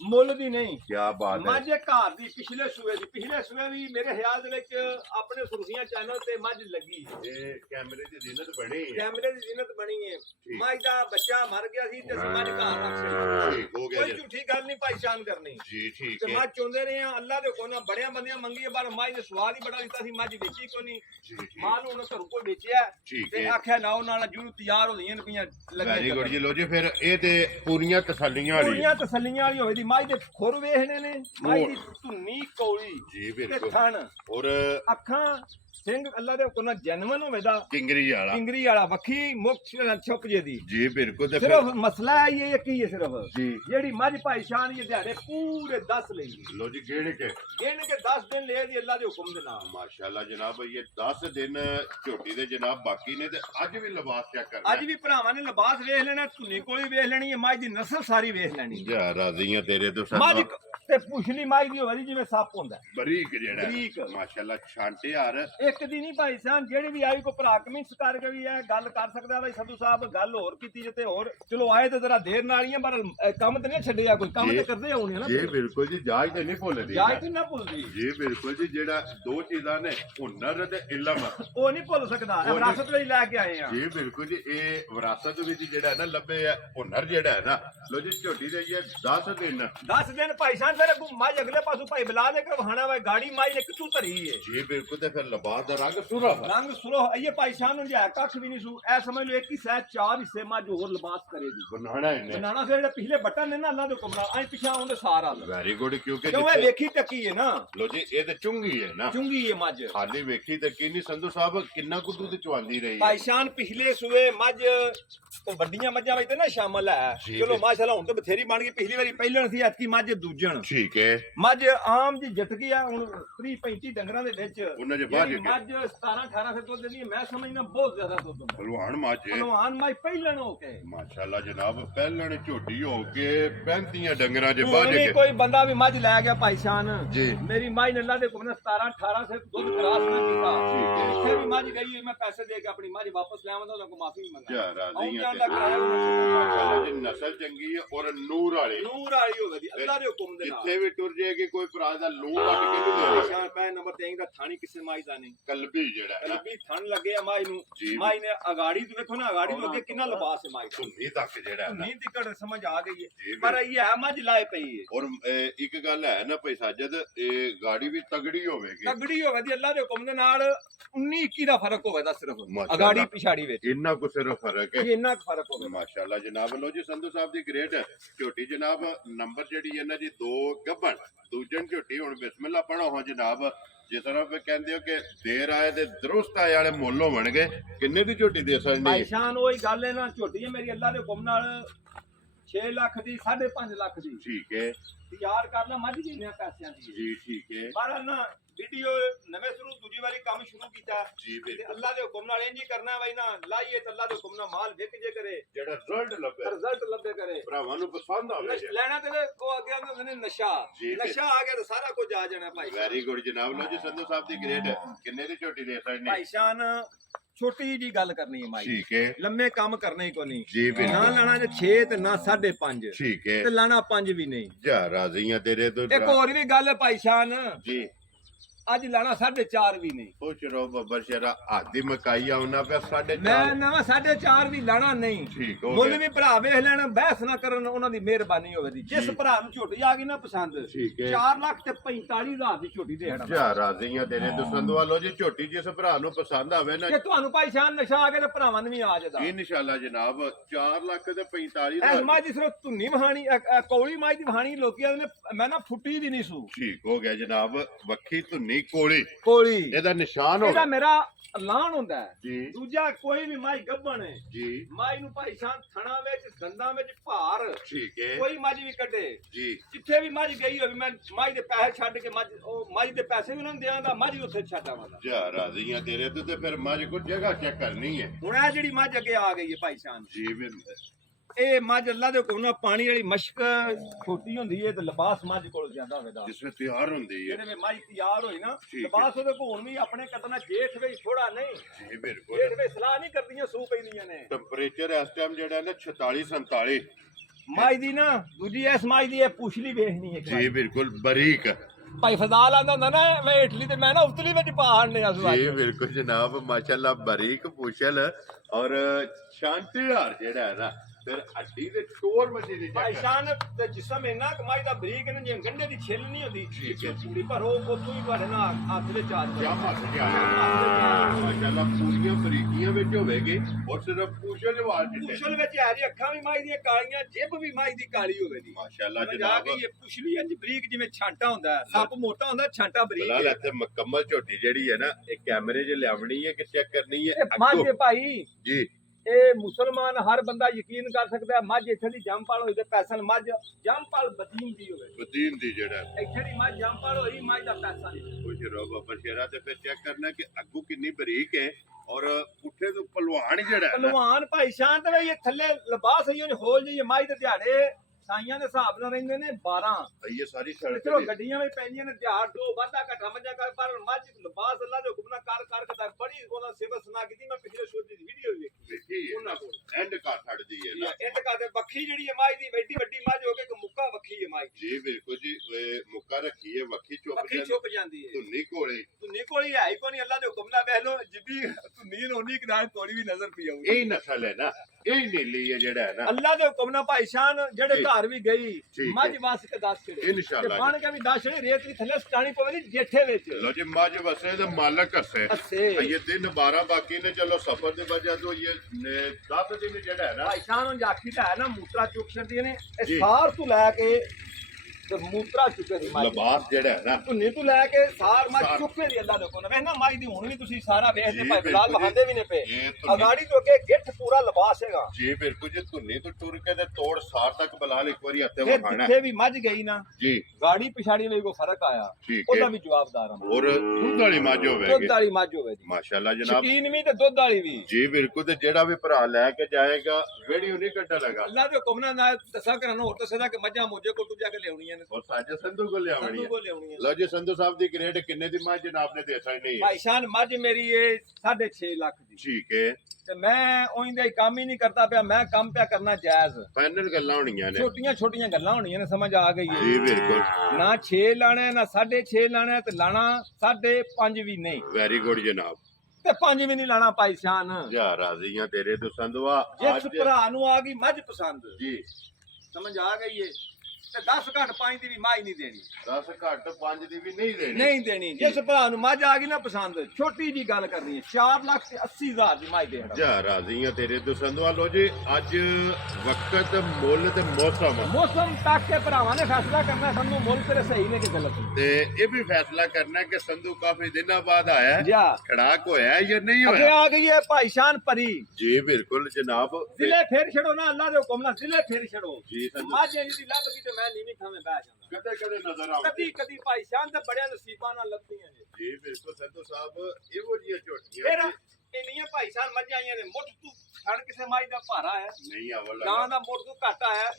ਮੁੱਲ ਦੀ ਨਹੀਂ, ਕੀ ਬਾਤ ਹੈ। ਮੱਝ ਘਰ ਦੀ ਪਿਛਲੇ ਸੂਏ ਦੀ, ਪਿਛਲੇ ਸੂਏ ਵੀ ਮੇਰੇ ਖਿਆਲ ਦੇ ਵਿੱਚ ਆਪਣੇ ਸੁਰਖੀਆਂ ਚੈਨਲ ਤੇ ਮੱਝ ਲੱਗੀ, ਇਹ ਕੈਮਰੇ ਦੀ ਜ਼ਿੰਨਤ ਬਣੀ ਹੈ। ਕੈਮਰੇ ਦੀ ਜ਼ਿੰਨਤ ਬਣੀ ਹੈ। ਮੱਝ ਦਾ ਬੱਚਾ ਮਰ ਗਿਆ ਸੀ ਤੇ ਮੱਝ ਘਰ ਰੱਖ ਛੱਡੀ, ਠੀਕ ਹੋ ਗਿਆ ਕੋਈ ਜੀ। ਝੂਠੀ ਗੱਲ ਨਹੀਂ ਭਾਈ ਸ਼ਾਨ ਕਰਨੀ। ਜੀ ਠੀਕ ਤੇ ਹੈ। ਮੱਝ ਚੁੰਦੇ ਰਹੇ ਆ ਅੱਲਾ ਦੇ ਕੋਨਾ, ਬੜਿਆਂ ਬੰਦਿਆਂ ਮੰਗੀ, ਪਰ ਮੱਝ ਨੇ ਸਵਾਦ ਹੀ ਬੜਾ ਦਿੱਤਾ ਸੀ, ਮੱਝ ਵੇਚੀ ਕੋਈ ਨਹੀਂ, ਜੀ ਠੀਕ ਮਾਲ ਨੂੰ ਉਹਨਾਂ ਘਰੋਂ ਕੋਈ ਵੇਚਿਆ ਠੀਕ ਤੇ ਹੈ। ਆਖਿਆ ਨਾ ਉਹ ਨਾਲ ਜੂ ਤਿਆਰ ਹੋ ਗਈਆਂ ਪਈਆਂ ਵੈਰੀ ਗੁੱਡ ਜੀ। ਲੋ ਜੀ ਫਿਰ ਇਹ ਤੇ ਪੂਰੀਆਂ ਤਸੱਲੀਆਂ ਵਾਲੀ ਪੂਰੀਆਂ ਤਸੱਲੀਆਂ ਵਾਲੀ ਹੋਈ ਦੀ ਮੱਝ ਦੇ ਖੁਰ ਵੇਖਣੇ ਨੇ, ਮੱਝ ਦੀ ਧੁੰਨੀ ਕੌਲੀ ਜੀ ਤੇ ਬਿਲਕੁਲ ਥਣ ਔਰ ਅੱਖਾਂ ਸਿੰਘ ਅੱਲਾ ਦੇ ਹੁਕਮ ਨਾਲ ਜਨਮਨ ਹੋਵੇਦਾ, ਕਿੰਗਰੀ ਵਾਲਾ ਕਿੰਗਰੀ ਵਾਲਾ ਵੱਖੀ ਮੁਖ ਛੁਪ ਜੇ ਦੀ। ਜੀ ਬਿਲਕੁਲ। ਤੇ ਸਿਰਫ ਫਿਰ ਮਸਲਾ ਹੈ ਇਹ ਕੀ ਹੈ, ਸਿਰਫ ਜੀ ਜਿਹੜੀ ਮੱਝ ਭਾਈ ਸ਼ਾਨ ਇਹ ਦਿਹਾੜੇ ਪੂਰੇ 10 ਲੈਂਦੀ, ਲੋ ਜੀ ਗੇੜ ਕੇ ਇਹਨੇ ਕਿ 10 ਦਿਨ ਲੈ ਦੀ ਅੱਲਾ ਦੇ ਹੁਕਮ ਦੇ ਨਾਲ। ਮਾਸ਼ਾਅੱਲਾ ਜਨਾਬ ਇਹ 10 ਦਿਨ ਝੋਟੀ ਦੇ ਜਨਾਬ ਬਾਕੀ ਨੇ ਤੇ ਅੱਜ ਵੀ ਲਿਬਾਸ ਚੈੱਕ ਕਰਨਾ ਅੱਜ ਵੀ ਭਰਾਵਾਂ ਨੇ ਲਿਬਾਸ ਵੇਖ ਲੈਣਾ, ਧੁੰਨੀ ਕੋਲੀ ਵੇਖ ਲੈਣੀ ਹੈ, ਮੱਝ ਦੀ ਨਸਲ ਸਾਰੀ ਵੇਖ ਲੈਣੀ। ਜਾ ਰਾਜ਼ੀਆਂ ਤੇਰੇ ਤੋਂ ਮੱਝ ਸੰਧੂ ਤੇ ਪੁਛਲੀ ਮੱਝ ਦੀ ਹੋਵੇ ਜਿਵੇਂ ਸੱਪ ਹੁੰਦਾ, ਬਰੀਕ ਜਿਹੜਾ ਬਰੀਕ। ਮਾਸ਼ਾਅੱਲਾ ਛਾਂਟੇ ਹਾਰ ਇੱਕ ਦੀ ਨਹੀਂ ਭਾਈ ਸਾਹਿਬ, ਜਿਹੜੀ ਵੀ ਆਈ ਕੋ ਭਰਾ ਕਮਿੰਟਸ ਕਰਕੇ ਵੀ ਇਹ ਗੱਲ ਕਰ ਸਕਦਾ ਬਈ ਸੰਧੂ ਸਾਹਿਬ ਗੱਲ ਹੋਰ ਕੀਤੀ ਜੇ ਤੇ ਹੋਰ ਚਲੋ ਆਏ ਤੇ ਜ਼ਰਾ ਦੇਰ ਨਾਲ ਹੀ ਆ, ਪਰ ਕੰਮ ਤੇ ਨਹੀਂ ਛੱਡਿਆ, ਕੋਈ ਕੰਮ ਤੇ ਕਰਦੇ ਆਉਣੇ ਨਾ। ਜੀ ਬਿਲਕੁਲ ਜੀ ਜਾਇਜ਼ ਤੇ ਨਹੀਂ ਭੁੱਲਦੀ ਜਾਇ ਤੇ ਨਾ ਭੁੱਲਦੀ, ਜੀ ਬਿਲਕੁਲ ਜੀ। ਜਿਹੜਾ ਦੋ ਚੀਜ਼ਾਂ ਨੇ ਹੁਨਰ ਤੇ ਇਲਮ ਉਹ ਨਹੀਂ ਭੁੱਲ ਸਕਦਾ, ਇਹ ਵਿਰਾਸਤ ਵਿੱਚ ਲੈ ਕੇ ਆਏ ਆ। ਜੀ ਬਿਲਕੁਲ ਜੀ। ਇਹ ਵਿਰਾਸਤ ਵਿੱਚ ਜਿਹੜਾ ਹੈ ਨਾ ਲੱਭੇ ਆ ਹੁਨਰ ਜਿਹੜਾ ਹੈ ਨਾ। ਲੋ ਜੀ ਝੋਟੀ ਦੇ ਇਹ 10 ਦਿਨ 10 ਦਿਨ ਭਾਈ ਸਾਹਿਬ ਫਿਰ ਅੱਗੋਂ ਮੱਝ ਅਗਲੇ ਪਾਸੋਂ ਭਾਈ ਬੁਲਾ ਦੇ ਕੇ ਵਹਾਣਾ ਵਾ ਗਾੜੀ ਮੱਝ ਨੇ ਕਿੱਥੋਂ ਧਰੀ ਏ। ਜੀ ਬਿਲਕੁਲ। ਤੇ ਫਿਰ ਲਿਬਾਸ ਦਾ ਰੰਗ ਸੁਰਖ ਰੰਗ ਸੁਰਖ ਇਹ ਭਾਈ ਸਾਹਿਬ ਨੂੰ ਜਿਆ ਕੱਖ ਵੀ ਨਹੀਂ ਸੂ, ਐ ਸਮਝ ਲਓ ਇੱਕ ਹੀ ਸਹਿ 4 ਹਿੱਸੇ ਮੱਝ ਹੋਰ ਲਿਬਾਸ ਕਰੇਗੀ। ਬਣਾਣਾ ਇਹਨੇ ਬਣਾਣਾ ਫਿਰ ਜਿਹੜੇ ਪਿਛਲੇ ਬਟਨ ਨੇ ਨਾ ਅੱਲਾ ਦੇ ਹੁਕਮ ਨਾਲ ਐ ਪਿਛਾ ਉਹਦੇ ਸਾਰਾ ਵੈਰੀ ਗੁੱਡ। ਕਿਉਂਕਿ ਕਿਉਂ ਇਹ ਵੇਖੀ ਟੱਕੀ ਹੈ ਨਾ, ਲੋ ਜੀ ਇਹ ਤੇ ਚੁੰਗੀ ਹੈ ਨਾ, ਚੁੰਗੀ ਹੈ ਮੱਝ। ਖਾਲੀ ਵੇਖੀ ਤੇ ਕੀ ਨਹੀਂ ਸੰਧੂ ਸਾਹਿਬ ਕਿੰਨਾ ਕੁ ਦੁੱਧ ਚਵਾਉਂਦੀ ਰਹੀ ਹੈ। ਭਾਈ ਸ਼ਾਨ ਪਿਛਲੇ ਸੂਏ ਮੱਝ ਉਹ ਵੱਡੀਆਂ ਮੱਝਾਂ ਵਿੱਚ ਤੇ ਨਾ ਸ਼ਾਮਲ ਹੈ, ਜੀ ਚਲੋ ਜੀ। ਮਾਸ਼ਾਅੱਲਾ ਹੁਣ ਤਾਂ ਬਥੇਰੀ ਬਣ ਗਈ, ਪਿਛਲੀ ਵਾਰੀ ਪਹਿਲਣ ਸੀ ਐਤਕੀ ਮੱਝ ਦੂਜਣ। ਠੀਕ ਹੈ। ਮੱਝ ਆਮ ਜੀ ਜੱਟ ਗਈ ਆ ਹੁਣ 30-35 ਡੰਗਰਾਂ ਦੇ ਵਿੱਚ, ਉਹਨਾਂ ਦੇ ਬਾਅਦ ਜਿਹੜੀ ਮੱਝ 17-18 ਸੇ ਦੁੱਧ ਦਿੰਦੀ ਹੈ, ਮੈਂ ਸਮਝਦਾ ਬਹੁਤ ਜ਼ਿਆਦਾ ਦੁੱਧ ਹੁੰਦਾ। ਭਲਵਾਨ ਮਾਝੇ ਪਹਿਲਵਾਨ ਮੱਝ ਪਹਿਲਣ ਹੋ ਕੇ ਮਾਸ਼ਾਅੱਲਾ ਜਨਾਬ ਪਹਿਲਣ ਝੋਟੀ ਹੋ ਕੇ 35 ਡੰਗਰਾਂ ਚ ਹੁਣ ਬਾਝ ਵੀ ਕੇ ਕੋਈ ਬੰਦਾ ਵੀ ਮੱਝ ਲੈ ਗਿਆ ਭਾਈ ਸ਼ਾਨ ਜੀ। ਮੇਰੀ ਮੱਝ ਨੇ ਅੱਲਾ ਦੇ ਹੁਕਮ ਨਾਲ 17-18 ਸੇ ਦੁੱਧ ਕਰਾਸ ਨਾ ਕੀਤਾ, ਠੀਕ ਹੈ। ਜਿੱਥੇ ਵੀ ਮੱਝ ਗਈ ਮੈਂ ਪੈਸੇ ਦੇ ਕੇ ਆਪਣੀ ਮੱਝ ਵਾਪਸ ਲਿਆਵਾਂ ਤਾਂ ਉਹਨਾਂ ਕੋਲ ਮਾਫੀ ਵੀ ਮੰਗਾ। ਜਾ ਰਾਜ਼ੀਆਂ ਆਉਂ ਦਾ ਕਰਾਇਆ ਮਾਸ਼ਾਅੱਲਾ ਜੀ ਨਸਲ ਚੰਗੀ ਹੈ ਔਰ ਨੂਰ ਵਾਲੀ ਨੂਰ ਵਾਲੀ ਹੋਵੇ ਦੀ ਅੱਲਾ ਦੇ ਹੁਕਮ ਦੇ ਨਾਲ। ਜਿੱਥੇ ਵੀ ਟੁਰ ਜਾਏਗੀ ਕੋਈ ਭਰਾ ਦਾ ਲੂ ਕੱਟ ਕੇ ਨਹੀਂ ਦੇਣਾ ਸ਼ਾਨ ਪੈ ਨੰਬਰ 3 ਦਾ ਥਾਣੀ ਕਿਸੇ ਮਾਈ ਦਾ ਨਹੀਂ ਕਲਬੀ ਜਿਹੜਾ ਹੈ ਨਾ ਕਲਬੀ ਥਣ ਲੱਗੇ ਆ ਮਾਈ ਨੂੰ ਜੀ। ਮਾਈ ਨੇ ਅਗਾੜੀ ਤੋਂ ਵੇਖੋ ਨਾ ਅਗਾੜੀ ਤੋਂ ਅੱਗੇ ਕਿੰਨਾ ਲਿਬਾਸ ਹੈ ਮਾਈ ਦਾ ਧੁੰਨੀ ਤੱਕ ਜਿਹੜਾ ਹੈ ਨਾ ਨਹੀਂ ਤਿਕੜ ਸਮਝ ਆ ਗਈ ਜੀ ਹੈ ਪਰ ਇਹ ਹੈ ਮੱਝ ਲਾਏ ਪਈ ਹੈ ਔਰ ਇੱਕ ਗੱਲ ਹੈ ਨਾ ਭਾਈ ਸਾਜਦ ਇਹ ਗਾੜੀ ਵੀ ਤਗੜੀ ਹੋਵੇਗੀ ਤਗੜੀ ਹੋਵੇ ਦੀ ਅੱਲਾ ਦੇ ਹੁਕਮ ਦੇ ਨਾਲ 19 21 ਦਾ ਫਰਕ ਹੋਵੇ ਦਾ ਸਿਰਫ ਮਾਸ਼ਾਅੱਲਾ। ਅਗਾੜੀ ਪਿਛਾੜੀ ਵਿੱਚ ਇੰਨਾ ਕੁ ਸਿਰਫ ਫਰਕ ਹੈ ਇਹ ਇੰਨਾ ਕੁ ਫਰਕ ਹੋਵੇ ਮਾਸ਼ਾਅੱਲਾ ਜਨਾਬ ਲੋ ਜੀ ਸੰਧੂ ਸਾਹਿਬ ਦੀ ਗ੍ਰੇਟ ਝੋਟੀ ਜਨਾਬ ਨੰਬਰ ਜਿਹੜੀ ਇਹਨਾਂ ਦੀ 2 ਗੱਭਣ ਦੂਜਣ ਝੋਟੀ ਹੁਣ ਬਿਸਮਿਲ੍ਲਾ ਪੜੋ ਹਾਂ ਜਨਾਬ ਜਿਸ ਤਰ੍ਹਾਂ ਵੀ ਕਹਿੰਦੇ ਹੋ ਕਿ ਦੇਰ ਆਏ ਤੇ ਦਰੁਸਤ ਆਏ ਵਾਲੇ ਮੁੱਲ ਹੋਣਗੇ ਕਿੰਨੇ ਦੀ ਝੋਟੀ ਦੇ ਸਕਦੇ ਭਾਈ ਸ਼ਾਨ ਉਹੀ ਗੱਲ ਹੈ ਨਾ ਝੋਟੀ ਹੈ ਮੇਰੀ ਅੱਲਾ ਦੇ ਹੁਕਮ ਨਾਲ 6 ਲੱਖ ਦੀ 5.5 ਲੱਖ ਦੀ ਠੀਕ ਹੈ ਤਿਆਰ ਕਰ ਲਾ ਮੱਝ ਜਿੰਨੇ ਪੈਸਿਆਂ ਦੀ ਹੈ। ਜੀ ਠੀਕ ਹੈ ਪਰ ਨਾ ਵੀਡੀਓ ਨਵੇਂ ਸ਼ੁਰੂ ਦੂਜੀ ਵਾਰੀ ਕੰਮ ਸ਼ੁਰੂ ਕੀਤਾ ਜੀ ਤੇ ਬਿਲਕੁਲ ਅੱਲਾ ਦੇ ਹੁਕਮ ਨਾਲ ਇੰਜ ਹੀ ਕਰਨਾ ਬਈ ਨਾ ਲਾਈਏ ਤੇ ਅੱਲਾ ਦੇ ਹੁਕਮ ਨਾਲ ਮਾਲ ਵਿਕ ਜੇ ਕਰੇ ਜਿਹੜਾ ਰਿਜ਼ਲਟ ਲੱਭੇ ਰਿਜ਼ਲਟ ਲੱਭੇ ਕਰੇ ਭਰਾਵਾਂ ਨੂੰ ਪਸੰਦ ਆਵੇ ਲੈਣਾ ਤੇ ਉਹ ਅੱਗੇ ਆਉਂਦੇ ਹੁੰਦੇ ਨੇ ਨਸ਼ਾ ਜੀ। ਨਸ਼ਾ ਆ ਗਿਆ ਤਾਂ ਸਾਰਾ ਕੁਝ ਆ ਜਾਣਾ ਭਾਈ ਵੈਰੀ ਗੁੱਡ ਜਨਾਬ ਲੋ ਜੀ ਸੰਧੂ ਸਾਹਿਬ ਦੀ ਗ੍ਰੇਟ ਕਿੰਨੇ ਦੀ ਝੋਟੀ ਦੇ ਸਕਦੇ ਭਾਈ ਸ਼ਾਨ ਛੋਟੀ ਜੀ ਗੱਲ ਕਰਨੀ ਹੈ ਮਾਈ ਠੀਕ ਹੈ ਲੰਮੇ ਕੰਮ ਕਰਨੇ ਹੀ ਕੋ ਨਹੀਂ ਜੀ ਨਾ ਬਿਲਕੁਲ ਲੈਣਾ ਜੇ 6 ਤੇ ਨਾ 5.5 ਠੀਕ ਹੈ ਤੇ ਲੈਣਾ 5 ਵੀ ਨਹੀਂ ਜਾ ਰਾਜ਼ੀਆਂ ਤੇਰੇ ਤੋਂ ਇੱਕ ਹੋਰ ਵੀ ਗੱਲ ਹੈ ਭਾਈ ਸ਼ਾਨ ਜੀ ਅੱਜ ਲੈਣਾ 4.5 ਵੀ ਨਹੀਂ ਖੁਸ਼ ਰਹੋ ਬੱਬਰ ਸ਼ੇਰਾ ਆਦੀ ਮਕਾਈ ਆਉਣਾ ਪਿਆ 4.5 ਮੈਂ ਨਾ 4.5 ਵੀ ਲੈਣਾ ਨਹੀਂ ਠੀਕ ਹੋ ਮੁੱਲ ਗਿਆ ਵੀ ਭਰਾ ਵੇਖ ਲੈਣ ਬਹਿਸ ਨਾ ਕਰਨ ਉਹਨਾਂ ਦੀ ਮਿਹਰਬਾਨੀ ਹੋਵੇ ਦੀ ਜਿਸ ਜੀ। ਭਰਾ ਨੂੰ ਝੋਟੀ ਆ ਗਈ ਨਾ ਪਸੰਦ ਠੀਕ ਹੈ 4 ਲੱਖ ਤੇ 45,000 ਦੀ ਝੋਟੀ ਦੇ ਹੜਾ ਜਾ ਰਾਜ਼ੀਆਂ ਤੇਰੇ ਤੋਂ ਸੰਧੂ ਵਾਲੋ ਜੀ ਝੋਟੀ ਜਿਸ ਭਰਾ ਨੂੰ ਪਸੰਦ ਆਵੇ ਨਾ ਜੇ ਤੁਹਾਨੂੰ ਭਾਈ ਸ਼ਾਨ ਨਸ਼ਾ ਆ ਗਿਆ ਤੇ ਭਰਾਵਾਂ ਨੂੰ ਵੀ ਆ ਜਾਂਦਾ ਇਨਸ਼ਾਅੱਲਾ ਜਨਾਬ 4 ਲੱਖ ਤੇ 45 ਐਸ ਮਾਈ ਦੀ ਸਿਰਫ ਧੁੰਨੀ ਵਹਾਣੀ ਕੌਲੀ ਮਾਈ ਦੀ ਵਹਾਣੀ ਲੋਕੀ ਨੇ ਮੈਂ ਨਾ ਫੁੱਟੀ ਦੀ ਨਹੀਂ ਸੂ ਠੀਕ ਹੋ ਗਿਆ ਜਨਾਬ ਵੱਖੀ ਧੁੰਨੀ ਕੋਲੀ ਕੋਲੀ ਇਹਦਾ ਨਿਸ਼ਾਨ ਹੋ ਇਹਦਾ ਮੇਰਾ ਐਲਾਨ ਹੁੰਦਾ ਹੈ ਜੀ ਦੂਜਾ ਕੋਈ ਵੀ ਮਾਈ ਗੱਭਣ ਹੈ ਜੀ ਮਾਈ ਨੂੰ ਭਾਈ ਸ਼ਾਨ ਥਣਾ ਵਿੱਚ ਦੰਦਾਂ ਵਿੱਚ ਭਾਰ ਠੀਕ ਹੈ ਕੋਈ ਮੱਝ ਵੀ ਕੱਢੇ ਜੀ ਜਿੱਥੇ ਵੀ ਮੱਝ ਗਈ ਹੋਵੇ ਮੈਂ ਮੱਝ ਦੇ ਪੈਸੇ ਛੱਡ ਕੇ ਮੱਝ ਉਹ ਮੱਝ ਦੇ ਪੈਸੇ ਵੀ ਉਹਨਾਂ ਨੂੰ ਦਿਆਂਗਾ ਮੱਝ ਵੀ ਉੱਥੇ ਛੱਡ ਆਵਾਂਗਾ ਜਾ ਰਾਜ਼ੀਆਂ ਤੇਰੇ ਤੋਂ ਤੇ ਫਿਰ ਮੱਝ ਕੋ ਜਗ੍ਹਾ ਚੈੱਕ ਕਰਨੀ ਹੈ ਹੁਣ ਇਹ ਜਿਹੜੀ ਮੱਝ ਅੱਗੇ ਆ ਗਈ ਹੈ ਭਾਈ ਸ਼ਾਨ ਜੀ ਇਹ ਮੱਝ ਅੱਲਾ ਦੇ ਹੁਕਮ ਨਾਲ ਪਾਣੀ ਵਾਲੀ ਮਸ਼ਕ ਛੋਟੀ ਹੁੰਦੀ ਹੈ ਤੇ ਲਿਬਾਸ ਮੱਝ ਕੋਲ ਜ਼ਿਆਦਾ ਹੋਵੇਗਾ ਜਿਸ ਵਿੱਚ ਤਿਆਰ ਹੁੰਦੀ ਹੈ ਜਿਹਦੇ ਵਿੱਚ ਮੱਝ ਤਿਆਰ ਹੋਈ ਨਾ ਠੀਕ ਹੈ। ਲਿਬਾਸ ਉਹਦੇ ਕੋਲ ਹੁਣ ਵੀ ਆਪਣੇ ਕਤਨਾ ਜੇਠ ਵਿੱਚ ਥੋੜਾ ਨਹੀਂ ਜੀ ਬਿਲਕੁਲ ਜੇਠ ਵਿੱਚ ਸਲਾਹ ਨਹੀਂ ਕਰਦੀਆਂ ਸੂ ਪੈਂਦੀਆਂ ਨੇ ਟੈਂਪਰੇਚਰ ਇਸ ਟਾਈਮ ਜਿਹੜਾ ਨਾ 46 47 ਮਾਈ ਦੀ ਨਾ ਦੂਜੀ ਇਸ ਮਾਈ ਦੀ ਇਹ ਪੁਛਲੀ ਵੇਖਣੀ ਹੈ ਜੀ ਬਿਲਕੁਲ ਬਰੀਕ ਭਾਈ ਫਜ਼ਾਲ ਆਂਦਾ ਹੁੰਦਾ ਨਾ ਮੈਂ ਇਟਲੀ ਤੇ ਮੈਂ ਨਾ ਉਤਲੀ ਵਿੱਚ ਪਹਾੜਨੇ ਆ ਜੀ ਬਿਲਕੁਲ ਜਨਾਬ ਮਾਸ਼ਾਅੱਲਾ ਬਰੀਕ ਪੁਸ਼ਲ ਔਰ ਸ਼ਾਂਤੀਦਾਰ ਜਿਹੜਾ ਹੈ ਨਾ ਫਿਰ ਹੱਡੀ ਦੇ ਟੋਰ ਵੱਜੀ ਦੀ ਭਾਈ ਸ਼ਾਨ ਤੇ ਜਿਸਮ ਇੰਨਾ ਕਮਾਈ ਦਾ ਬਰੀਕ ਨੇ ਜਿਵੇਂ ਗੰਢੇ ਦੀ ਛਿੱਲ ਨਹੀਂ ਹੁੰਦੀ ਠੀਕ ਹੈ। ਪੂਰੀ ਭਰੋ ਉੱਥੋਂ ਹੀ ਤੁਹਾਡੇ ਨਾਲ ਹੱਥ ਦੇ ਚਾਰ ਜਾਮਾ ਸਜਿਆ ਮਾਸ਼ਾਅੱਲਾ ਪੂਰੀਆਂ ਬਰੀਕੀਆਂ ਵਿੱਚ ਹੋਵੇਗੀ ਔਰ ਸਿਰਫ ਪੁਸ਼ਲ ਵਾਲ ਜਿੱਤੇ ਪੁਛਲ ਵਿੱਚ ਹੈ ਜੀ ਅੱਖਾਂ ਵੀ ਮਾਈ ਦੀਆਂ ਕਾਲੀਆਂ ਜਿੱਬ ਵੀ ਮਾਈ ਦੀ ਕਾਲੀ ਹੋਵੇ ਦੀ ਮਾਸ਼ਾਅੱਲਾ ਜਾ ਜਨਾਬ ਕੇ ਇਹ ਪੁਛਲੀ ਇੰਜ ਬਰੀਕ ਜਿਵੇਂ ਛਾਂਟਾ ਹੁੰਦਾ ਹੈ ਸੱਪ ਮੋਟਾ ਹੁੰਦਾ ਛਾਂਟਾ ਬਰੀਕ ਬਲਾਲ ਹੈ। ਇੱਥੇ ਮੁਕੰਮਲ ਝੋਟੀ ਜਿਹੜੀ ਹੈ ਨਾ ਇਹ ਕੈਮਰੇ 'ਚ ਲਿਆਵਣੀ ਹੈ ਕਿ ਚੈੱਕ ਕਰਨੀ ਹੈ ਇਹ ਮੱਝ ਭਾਈ ਜੀ ਇਹ ਮੁਸਲਮਾਨ ਹਰ ਬੰਦਾ ਯਕੀਨ ਕਰ ਸਕਦਾ ਹੈ ਮੱਝ ਇੱਥੇ ਦੀ ਜੰਮਪਲ ਹੋਈ ਤੇ ਪੈਸਾ ਮੱਝ ਜੰਮਪਲ ਬਦੀਨ ਦੀ ਹੋਵੇ ਬਦੀਨ ਦੀ ਜਿਹੜਾ ਇੱਥੇ ਦੀ ਮੱਝ ਜੰਮਪਲ ਹੋਈ ਮੱਝ ਦਾ ਪੈਸਾ ਨਹੀਂ ਕੁਝ ਰੋਬ ਬਸ਼ੇਰਾ ਤੇ ਫਿਰ ਚੈੱਕ ਕਰਨਾ ਕਿ ਅੱਗੂ ਕਿੰਨੀ ਬਰੀਕ ਹੈ ਔਰ ਪੁੱਠੇ ਤੋਂ ਪਹਿਲਵਾਨ ਜਿਹੜਾ ਹੈ ਨਾ ਪਹਿਲਵਾਨ ਭਾਈ ਸ਼ਾਂਤ ਵੇ ਇਹ ਥੱਲੇ ਲਿਬਾਸ ਹੀ ਉਹਨੇ ਹੋਲ ਜੀ ਮੱਝ ਦੇ ਦਿਹਾੜੇ ਸਾਈਆਂ ਦੇ ਹਿਸਾਬ ਨਾਲ ਰਹਿੰਦੇ ਨੇ 12 ਇਹ ਸਾਰੀ ਤੇ ਸੜਕ ਚਲੋ ਦੀ ਗੱਡੀਆਂ ਵੀ ਪੈਂਦੀਆਂ ਨੇ ਦਿਹਾੜ ਤੋਂ ਵਾਧਾ ਘਟਾ ਮੱਝਾਂ ਕਰ ਪਰ ਮੱਝ ਲਿਬਾਸ ਅੱਲਾ ਦੇ ਹੁਕਮ ਨਾਲ ਕਰ ਕੇ ਤਾਂ ਬੜੀ ਉਹਨਾਂ ਸੇਵਾ ਸੁਣਾ ਕੀਤੀ ਮੈਂ ਪਿਛਲੇ ਸ਼ੋਅ ਦੀ ਵੀਡੀਓ ਵੇਖੀ ਦੇਖੀ ਉਹਨਾਂ ਕੋਲ ਐਂਡ ਕਾ ਛੱਡਦੀ ਹੈ ਨਾ ਇੰਦ ਕਰਦੇ ਵੱਖੀ ਜਿਹੜੀ ਹੈ ਮੱਝ ਦੀ ਵੱਡੀ ਵੱਡੀ ਮੱਝ ਹੋ ਕੇ ਇੱਕ ਮੁੱਕਾ ਵੱਖੀ ਹੈ ਮੱਝ ਜੀ ਬਿਲਕੁਲ ਜੀ ਇਹ ਮੁੱਕਾ ਰੱਖੀ ਹੈ ਵੱਖੀ ਚੁੱਪ ਵੱਖੀ ਜਾਂਦੀ ਛੁਪ ਜਾਂਦੀ ਹੈ ਧੁੰਨੀ ਕੋਲੇ ਧੁੰਨੀ ਕੋਲੀ ਹੈ ਹੀ ਕੋਈ ਨਹੀਂ ਅੱਲਾ ਦੇ ਹੁਕਮ ਨਾਲ ਵੇਖ ਲੋ ਜਿੱਦੀ ਧੁੰਨੀ ਹੋਣੀ ਕਿ ਨਾਲ ਕੋਲੀ ਵੀ ਨਜ਼ਰ ਪਈ ਆਊਗੀ ਇਹ ਨਸਲ ਹੈ ਨਾ ਇਹ ਨੀਲੀ ਹੈ ਜਿਹੜਾ ਹੈ ਨਾ ਅੱਲਾ ਦੇ ਹੁਕਮ ਨਾਲ ਭਾਈ ਸ਼ਾਨ ਜਿਹੜੇ ਠੀਕ। ਘਰ ਵੀ ਗਈ ਠੀਕ ਮੱਝ ਹੈ। ਵਾਸ ਕੇ ਦੱਸ ਛੜੇ ਇਨਸ਼ਾਅੱਲਾ ਬਣ ਕੇ ਵੀ ਦੱਸ ਛੜੇ ਰੇਤ ਵੀ ਥੱਲੇ ਸਟਾਣੀ ਪਵੇ ਜੇਠੇ ਵਿੱਚ ਲੋ ਜੀ ਮੱਝ ਵਸੇ ਤੇ ਮਾਲਕ ਹੱਸੇ ਅੱਛੇ ਇਹ ਦਿਨ 12 ਬਾਕੀ ਨੇ ਚਲੋ ਸਫਰ ਦੇ ਵਜ੍ਹਾ ਤੋਂ ਇਹ 10 ਦਿਨ ਜਿਹੜਾ ਹੈ ਨਾ ਭਾਈ ਸ਼ਾਨ ਨੂੰ ਜਾਖੀ ਤਾਂ ਹੈ ਨਾ ਮੂਤਰਾ ਚੁੱਕ ਛੱਡਦੀਆਂ ਨੇ ਜੀ। ਇਹ ਸਾਰ ਤੋਂ ਲੈ ਕੇ ਤੇ ਮੂਤਰਾ ਚੁੱਕੇ ਦੀ ਮੱਝ ਲਿਬਾਸ ਜਿਹੜਾ ਹੈ ਨਾ ਧੁੰਨੀ ਤੋਂ ਲੈ ਕੇ ਸਾਰ ਮੱਝ ਸਾਰ। ਚੁੱਕੇ ਦੀ ਅੱਲਾ ਦੇ ਹੁਕਮ ਨਾਲ ਵੇਖ ਨਾ ਮੱਝ ਦੀ ਹੁਣ ਵੀ ਤੁਸੀਂ ਸਾਰਾ ਵੇਖਦੇ ਜੀ, ਭਾਈ ਬਲਾਲ ਬਿਲਕੁਲ ਵਹਾਂਦੇ ਵੀ ਨੇ ਪਏ ਇਹ ਧੁੰਨੀ ਅਗਾੜੀ ਤੋਂ ਅੱਗੇ ਗਿੱਠ ਪੂਰਾ ਲਿਬਾਸ ਹੈਗਾ ਜੀ ਬਿਲਕੁਲ ਜੀ ਧੁੰਨੀ ਤੋਂ ਟੁਰ ਕੇ ਤੇ ਤੋੜ ਸਾਰ ਤੱਕ ਬਲਾਲ ਇੱਕ ਵਾਰੀ ਹੱਥੇ ਫਿਰ ਵਖਾਣਾ ਜਿੱਥੇ ਵੀ ਮੱਝ ਗਈ ਨਾ ਜੀ ਗਾੜੀ ਪਿਛਾੜੀ ਵਿੱਚ ਕੋਈ ਫਰਕ ਆਇਆ ਠੀਕ ਉਹਦਾ ਹੈ ਵੀ ਜਵਾਬਦਾਰ ਹਾਂ ਔਰ ਦੁੱਧ ਵਾਲੀ ਮੱਝ ਹੋਵੇਗੀ ਦੁੱਧ ਵਾਲੀ ਮੱਝ ਹੋਵੇ ਜੀ ਮਾਸ਼ਾਅੱਲਾ ਜਨਾਬ ਸ਼ਕੀਨ ਵੀ ਤੇ ਦੁੱਧ ਵਾਲੀ ਵੀ ਜੀ ਬਿਲਕੁਲ ਤੇ ਜਿਹੜਾ ਵੀ ਭਰਾ ਲੈ ਕੇ ਜਾਏਗਾ ਵੀਡੀਓ ਨਹੀਂ ਕੱਢਾ ਲਗਾ ਅੱਲਾ ਦੇ ਹੁਕਮ ਨਾਲ ਦੱਸਾਂ ਕਰਾਂ ਹੋਰ ਦੱਸਦਾ ਕਿ ਮੱਝਾਂ ਮੋਜੇ ਕੋਲ ਤੂੰ ਜਾ ਕੇ ਲਿਆਉਣੀਆਂ ਨੇ ਔਰ ਸਾਜੇ ਸੰਧੂ ਕੋਲ ਲਿਆਵਣੀ ਸੰਧੂ ਹੈ ਕੋਲ ਲਿਆਉਣੀਆਂ ਲਓ ਜੀ ਸੰਧੂ ਸਾਹਿਬ ਦੀ ਗ੍ਰੇਡ ਕਿੰਨੇ ਦੀ ਮੱਝ ਜਨਾਬ ਨੇ ਦੇ ਸਕਣੀ ਹੈ ਭਾਈ ਸ਼ਾਨ ਮੱਝ ਮੇਰੀ ਇਹ 6.5 ਲੱਖ ਦੀ ਠੀਕ ਹੈ ਤੇ ਮੈਂ ਉਹਦਾ ਹੀ ਕੰਮ ਹੀ ਨਹੀਂ ਕਰਦਾ ਪਿਆ, ਮੈਂ ਕੰਮ ਪਿਆ ਕਰਨਾ ਜਾਇਜ਼। ਫਾਈਨਲ ਗੱਲਾਂ ਹੋਣੀਆਂ ਨੇ, ਛੋਟੀਆਂ ਛੋਟੀਆਂ ਗੱਲਾਂ ਹੋਣੀਆਂ ਨੇ, ਸਮਝ ਆ ਗਈ ਹੈ ਜੀ ਬਿਲਕੁਲ। ਨਾ 6 ਲਾਣਾ ਨਾ 6.5 ਲਾਣਾ ਤੇ ਲਾਣਾ 5.5 ਵੀ ਨਹੀਂ ਵੈਰੀ ਗੁੱਡ ਜਨਾਬ। ਤੇ 5 ਵੀ ਨਹੀਂ ਲਾਣਾ ਭਾਈ ਸ਼ਾਨ। ਜਾ ਰਾਜ਼ੀਆਂ ਤੇਰੇ ਤੋਂ ਸੰਧਵਾ। ਜਿਸ ਭਰਾ ਨੂੰ ਆ ਗਈ ਮੱਝ ਪਸੰਦ, ਜੀ ਸਮਝ ਆ ਗਈ ਏ, ਤੇ 10 ਘੱਟ 5 ਦੀ ਵੀ ਮਾਈ ਨਹੀਂ ਦੇਣੀ, 10 ਘੱਟ 5 ਦੀ ਵੀ ਨਹੀਂ ਦੇਣੀ, ਨਹੀਂ ਦੇਣੀ। ਜਿਸ ਭਰਾ ਨੂੰ ਮੱਝ ਆ ਗਈ ਨਾ ਪਸੰਦ, ਛੋਟੀ ਜੀ ਗੱਲ ਕਰਨੀ ਹੈ, 4,80,000 ਦੀ ਮਾਈ ਦੇਣਾ। ਜਾ ਰਾਜ਼ੀਆਂ ਤੇਰੇ ਤੋਂ ਸੰਧਵਾ। ਲੋ ਜੀ ਅੱਜ ਵਕਤ ਮੁੱਲ ਤੇ ਮੌਸਮ ਤੱਕ ਕੇ ਭਰਾਵਾਂ ਨੇ ਫੈਸਲਾ ਕਰਨਾ ਸਾਨੂੰ ਮੁੱਲ ਤੇਰੇ ਸਹੀ ਨੇ ਕਿ ਗਲਤ ਨੇ, ਤੇ ਇਹ ਵੀ ਫੈਸਲਾ ਕਰਨਾ ਕਿ ਸੰਧੂ ਕਾਫੀ ਦਿਨਾਂ ਬਾਅਦ ਆਇਆ ਜਾ ਖੜਾਕ ਹੋਇਆ ਜਾਂ ਨਹੀਂ ਅੱਗੇ ਹੋਇਆ। ਆ ਗਈ ਹੈ ਭਾਈ ਸ਼ਾਨ ਪਰੀ। ਜੀ ਬਿਲਕੁਲ ਜਨਾਬ। ਜ਼ਿਲ੍ਹੇ ਫੇਰ ਛੜੋ ਨਾ, ਅੱਲਾ ਦੇ ਹੁਕਮ ਨਾਲ ਜ਼ਿਲ੍ਹੇ ਫੇਰ ਛੜੋ। ਜੀ ਸੰਧੂ ਮੱਝ ਇਹਦੀ ਲੱਭ ਗਈ ਤੇ ਮੈਂ ਨੀਵੀਂ ਥਾਵੇਂ ਬਹਿ ਜਾਂਦਾ। ਕਦੇ ਕਦੇ ਨਜ਼ਰ ਆਉਂਦੀ। ਕਦੀ ਕਦੀ ਭਾਈ ਸ਼ਾਨ ਤੇ ਬੜਿਆਂ ਨਸੀਬਾਂ ਨਾਲ ਲੱਭਦੀਆਂ ਨੇ। ਜੀ ਬਿਲਕੁਲ ਸੰਧੂ ਸਾਹਿਬ, ਇਹੋ ਜਿਹੀਆਂ ਝੋਟੀਆਂ ਫਿਰ ਇੰਨੀਆਂ ਭਾਈ ਸ਼ਾਨ ਮੱਝਾਂ ਆਈਆਂ ਨੇ, ਮੁੱਠ ਤੂੰ ਫੜ ਕਿਸੇ ਮਾਈ ਦਾ ਭਾਰਾ ਹੈ, ਨਹੀਂ ਆਵਲ ਗਾਂ ਦਾ ਮੁੱਠ ਤੂੰ ਘੱਟ ਆਇਆ,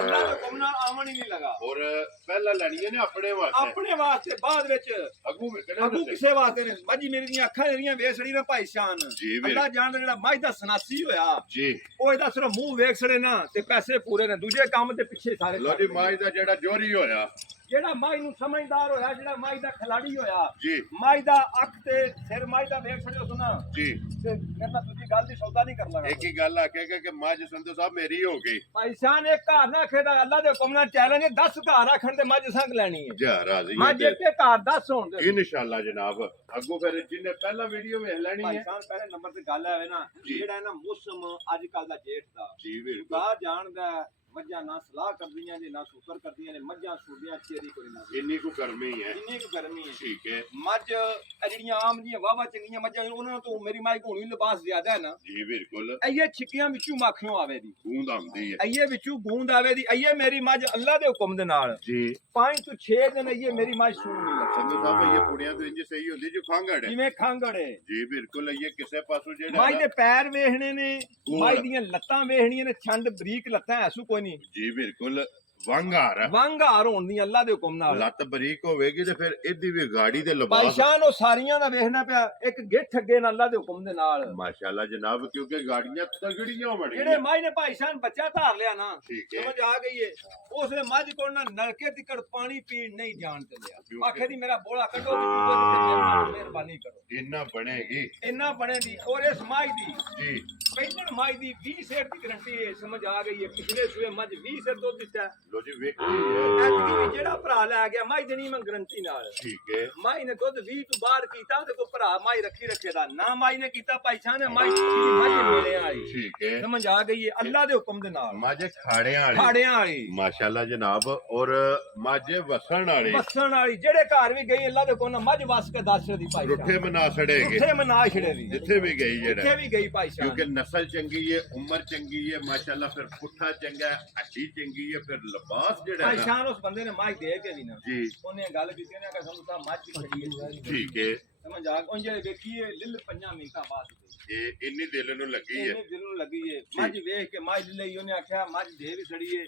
ਅੱਲਾ ਦੇ ਹੁਕਮ ਨਾਲ ਆਵਣ ਹੀ ਨਹੀਂ ਲਗਾ। ਔਰ ਪਹਿਲਾਂ ਲੈਣੀਆਂ ਨੇ ਆਪਣੇ ਵਾਸਤੇ, ਆਪਣੇ ਵਾਸਤੇ ਬਾਅਦ ਵਿੱਚ ਅੱਗੂ ਵਿਕਣੇ ਅਗੂ ਕਿਸੇ ਵਾਸਤੇ ਨੇ। ਮੱਝੀ ਮੇਰੀ ਦੀਆਂ ਅੱਖਾਂ ਜਿਹੜੀਆਂ ਵੇਖ ਛੜੀ ਨਾ ਭਾਈ ਸ਼ਾਨ, ਜੀ ਵੀਰ। ਅੱਲਾ ਜਾਣਦਾ ਜਿਹੜਾ ਮੱਝ ਦਾ ਸਨਾਸੀ ਹੋਇਆ, ਜੀ। ਉਹ ਇਹਦਾ ਸਿਰਫ ਮੂੰਹ ਵੇਖ ਛੜੇ ਨਾ ਤੇ ਪੈਸੇ ਪੂਰੇ ਨੇ, ਦੂਜੇ ਕੰਮ ਤੇ ਪਿੱਛੇ ਸਾਰੇ। ਲੋ ਜੀ ਮਾਈ ਦਾ ਜਿਹੜਾ ਜੋਰੀ ਹੋਇਆ, ਜਿਹੜਾ ਮਾਈ ਨੂੰ ਸਮਝਦਾਰ ਹੋਇਆ, ਜਿਹੜਾ ਮਾਈ ਦਾ ਖਿਲਾੜੀ ਹੋਇਆ, ਜੀ ਮਾਈ ਦਾ ਅੱਖ ਤੇ ਸਿਰ ਮਾਈ ਦਾ ਵੇਖ ਛੜਿਓ ਸੁਣਾ ਜੀ। ਤੇ ਕਹਿੰਦਾ ਤੁਸੀਂ ਗੱਲ ਦੀ ਸੌਦਾ ਨਹੀਂ ਕਰ ਲਗਾ। ਇੱਕ ਹੀ ਗੱਲ ਆਖੇਗਾ ਕਿ ਮੱਝ ਸੰਧੂ ਸਾਹਿਬ ਮੇਰੀ ਹੋ ਗਈ। ਭਾਈ ਸ਼ਾਨ ਇੱਕ ਘਰ ਨਾ ਖੇਦਾ, ਅੱਲਾ ਦੇ ਹੁਕਮ ਨਾਲ ਚੈਲੰਜ 10 ਘਰ ਰੱਖਣ ਤੇ ਮੱਝ ਸੰਗ ਲੈਣੀ ਹੈ। ਜਾ ਰਾਜ਼ੀ ਮੱਝ ਇੱਕ ਘਰ 10 ਹੋਣ ਦੇ। ਇਨਸ਼ਾਅੱਲਾ ਜਨਾਬ। ਅੱਗੋਂ ਫਿਰ ਜਿੰਨੇ ਪਹਿਲਾਂ ਵੀਡੀਓ ਵੇਖ ਲੈਣੀ ਭਾਈ ਹੈ। ਸ਼ਾਨ ਪਹਿਲੇ ਨੰਬਰ ਤੇ ਗੱਲ ਆਵੇ ਨਾ, ਜੀ। ਜਿਹੜਾ ਨਾ ਮੌਸਮ ਅੱਜ ਕੱਲ ਦਾ ਜੇਠ ਦਾ, ਜੀ ਬਿਲਕੁਲ। ਖੁਦਾ ਜਾਣਦਾ ਹੈ, ਮੱਝਾਂ ਨਾ ਸਲਾਹ ਕਰਦੀਆਂ ਨੇ ਨਾ ਸ਼ੁਕਰ ਕਰਦੀਆਂ ਨੇ, ਮੱਝਾਂ ਸੁਣਦੀਆਂ ਚੇਰੀ ਕੋਈ ਨਾ, ਇੰਨੀ ਕੁ ਗਰਮੀ ਹੈ। ਇੰਨੀ ਕੁ ਗਰਮੀ ਹੈ। ਠੀਕ ਹੈ ਮੱਝ ਇਹ ਜਿਹੜੀਆਂ ਆਮ ਦੀਆਂ ਵਾਵਾ ਚੰਗੀਆਂ ਮੱਝਾਂ ਉਹਨਾਂ ਤੋਂ ਮੇਰੀ ਮਾਈ ਕੋਲ ਲਿਬਾਸ ਜ਼ਿਆਦਾ ਹੈ ਨਾ, ਜੀ ਬਿਲਕੁਲ। ਇਹ ਛਿੱਕੀਆਂ ਵਿੱਚੋਂ ਮਾਖਿਓਂ ਆਵੇ ਦੀ, ਗੂੰਦ ਆਉਂਦੀ ਹੈ। ਇਹ ਵਿੱਚੋਂ ਗੂੰਦ ਆਵੇ ਦੀ, ਇਹ ਮੇਰੀ ਮੱਝ ਅੱਲਾ ਦੇ ਹੁਕਮ ਦੇ ਨਾਲ ਜੀ 5 ਤੋਂ 6 ਦਿਨ ਇਹ ਮੇਰੀ ਮੱਝ ਸੂਣ ਨਹੀਂ ਲੱਗੀ, ਸੰਧੂ ਸਾਹਿਬ ਇਹ ਪੁੜੀਆਂ ਤੋਂ ਇੰਜ ਸਹੀ ਹੁੰਦੀ ਜੋ ਖਾਂਗੜ ਹੈ। ਜਿਵੇਂ ਖਾਂਗੜੇ। ਜੀ ਬਿਲਕੁਲ। ਇਹ ਕਿਸੇ ਪਾਸੋਂ ਜਿਹੜਾ ਮਾਈ ਦੇ ਪੈਰ ਵੇਖਣੇ ਨੇ, ਹੋਰ। ਮਾਈ ਦੀਆਂ ਲੱਤਾਂ ਵੇਖਣੀਆਂ ਨੇ, ਛੰਡ ਬਰੀਕ ਲੱਤਾਂ ਐਸੂ ਕੋਈ ਨਹੀਂ, ਜੀ ਬਿਲਕੁਲ ਵੰਗਾਰ ਵਾਂਗਾਰ ਹੋਣ ਦੀ ਅੱਲਾ ਦੇ ਹੁਕਮ ਨਾਲ। ਲੱਤ ਬਰੀਕ ਹੋਵੇਗੀ ਤੇ ਫਿਰ ਇਹਦੀ ਵੀ ਗਾੜੀ ਦੇ ਲਿਬਾਸ। ਭਾਈਸ਼ਾਨ ਉਹ ਸਾਰੀਆਂ ਦਾ ਵੇਖਣਾ ਪਿਆ, ਇੱਕ ਗਿੱਠ ਅੱਗੇ ਨਾਲ ਅੱਲਾ ਦੇ ਹੁਕਮ ਦੇ ਨਾਲ। ਮਾਸ਼ਾਅੱਲਾ ਜਨਾਬ, ਕਿਉਂਕਿ ਗਾੜੀਆਂ ਤਗੜੀਆਂ ਜਿਹੜੇ ਬਣੀਆਂ। ਮਾਈ ਨੇ ਭਾਈਸ਼ਾਨ ਬੱਚਾ ਧਾਰ ਲਿਆ ਨਾ, ਠੀਕ ਹੈ। ਸਮਝ ਆ ਗਈ ਏ, ਉਸਨੇ ਮੱਝ ਕੋਲ ਨਾ ਨਲਕੇ ਤਿਕੜ ਪਾਣੀ ਪੀਣ ਨਹੀਂ ਜਾਣ ਦਿੰਦਿਆ। ਕਿਉਂਕਿ- ਆਖੇ ਦੀ ਮੇਰਾ ਬੋਲਾ ਕੱਢੋ ਤੇ ਤੂੰ ਮਿਹਰਬਾਨੀ ਕਰੋ, ਇੰਨਾ ਬਣੇਗੀ। ਇੰਨਾ ਬਣੇ ਦੀ। ਔਰ ਇਸ ਮਾਈ ਦੀ ਜੀ ਪਹਿਲਣ ਮਾਈ ਦੀ 20 ਸੇਰ ਦੀ ਗਰੰਟੀ ਹੈ, ਸਮਝ ਆ ਗਈ ਹੈ। ਪਿਛਲੇ ਸੂਏ ਮੱਝ 20 ਸੇਰ ਦੁੱਧ ਦਿੱਤਾ ਹੈ। ਲੋ ਜੀ ਵੇਖੀ ਹੈ। ਐਤਕੀ ਵੀ ਜਿਹੜਾ ਭਰਾ ਲੈ ਗਿਆ ਮਾਈ ਦੇਣੀ ਮੈਂ ਗਰੰਟੀ ਨਾਲ। ਠੀਕ ਹੈ। ਮਾਈ ਨੇ ਦੁੱਧ 20 ਤੋਂ ਬਾਹਰ ਕੀਤਾ ਤੇ ਕੋਈ ਭਰਾ ਮਾਈ ਰੱਖੀ ਰੱਖੇਦਾ ਨਾ, ਮਾਈ ਨੇ ਕੀਤਾ ਭਾਈਸ਼ਾਨ ਨੇ ਮਾਈ ਮਿਲੇ ਆਈ। ਠੀਕ ਹੈ। ਸਮਝ ਆ ਗਈ ਹੈ ਅੱਲਾ ਦੇ ਹੁਕਮ ਦੇ ਨਾਲ। ਮੱਝ ਖਾੜਿਆਂ ਵਾਲੀ ਖਾੜਿਆਂ ਵਾਲੀ, ਮਾਸ਼ਾਅੱਲਾ ਜਨਾਬ। ਔਰ ਮੱਝ ਵਸਣ ਵਾਲੀ, ਵਸਣ ਵਾਲੀ, ਜਿਹੜੇ ਘਰ ਵੀ ਗਈ ਅੱਲਾ ਦੇ ਹੁਕਮ ਨਾਲ ਮੱਝ ਵਸ ਕੇ ਦੱਸ ਦੀ ਭਾਈ ਰੁੱਠੇ ਮਨਾ ਸੜੇਗੇ ਉੱਥੇ ਮਨਾ ਛੜੇ ਦੀ, ਜਿੱਥੇ ਵੀ ਗਈ ਜਿੱਥੇ ਜਿਹੜਾ। ਵੀ ਗਈ ਭਾਈਸ਼ਾਨ। ਕਿਉਂਕਿ ਨਸਲ ਚੰਗੀ ਹੈ, ਉਮਰ ਚੰਗੀ ਹੈ ਮਾਸ਼ਾਅੱਲਾ, ਫਿਰ ਪੁੱਠਾ ਚੰਗਾ ਹੈ, ਹੱਡੀ ਚੰਗੀ ਹੈ, ਫਿਰ ਲਿਬਾਸ ਜਿਹੜਾ ਹੈ ਨਾ। ਭਾਈਸ਼ਾਨ ਉਸ ਬੰਦੇ ਨੇ ਮਾਝ ਦੇ ਕੇ ਵੀ ਨਾ, ਜੀ ਉਹਨੇ ਗੱਲ ਕੀਤੀ ਨੇ ਕਿ ਸਾਨੂੰ ਤਾਂ ਮੱਝ ਖੜੀ ਹੈ। ਠੀਕ ਹੈ। ਸਮਝ ਆ ਉਹ ਜਿਹੜੇ ਵੇਖੀਏ ਲਿਲ 5 ਮਿੰਟਾਂ ਬਾਅਦ ਇਹ ਇੰਨੀ ਦਿਲ ਨੂੰ ਲੱਗੀ ਹੈ। ਇਹਨੇ ਦਿਲ ਨੂੰ ਲੱਗੀ ਏ। ਮੱਝ ਵੇਖ ਕੇ ਮੱਝ ਲਈ ਉਹਨੇ ਆਖਿਆ ਮੱਝ ਦੇ ਵੀ ਛੜੀ ਏ।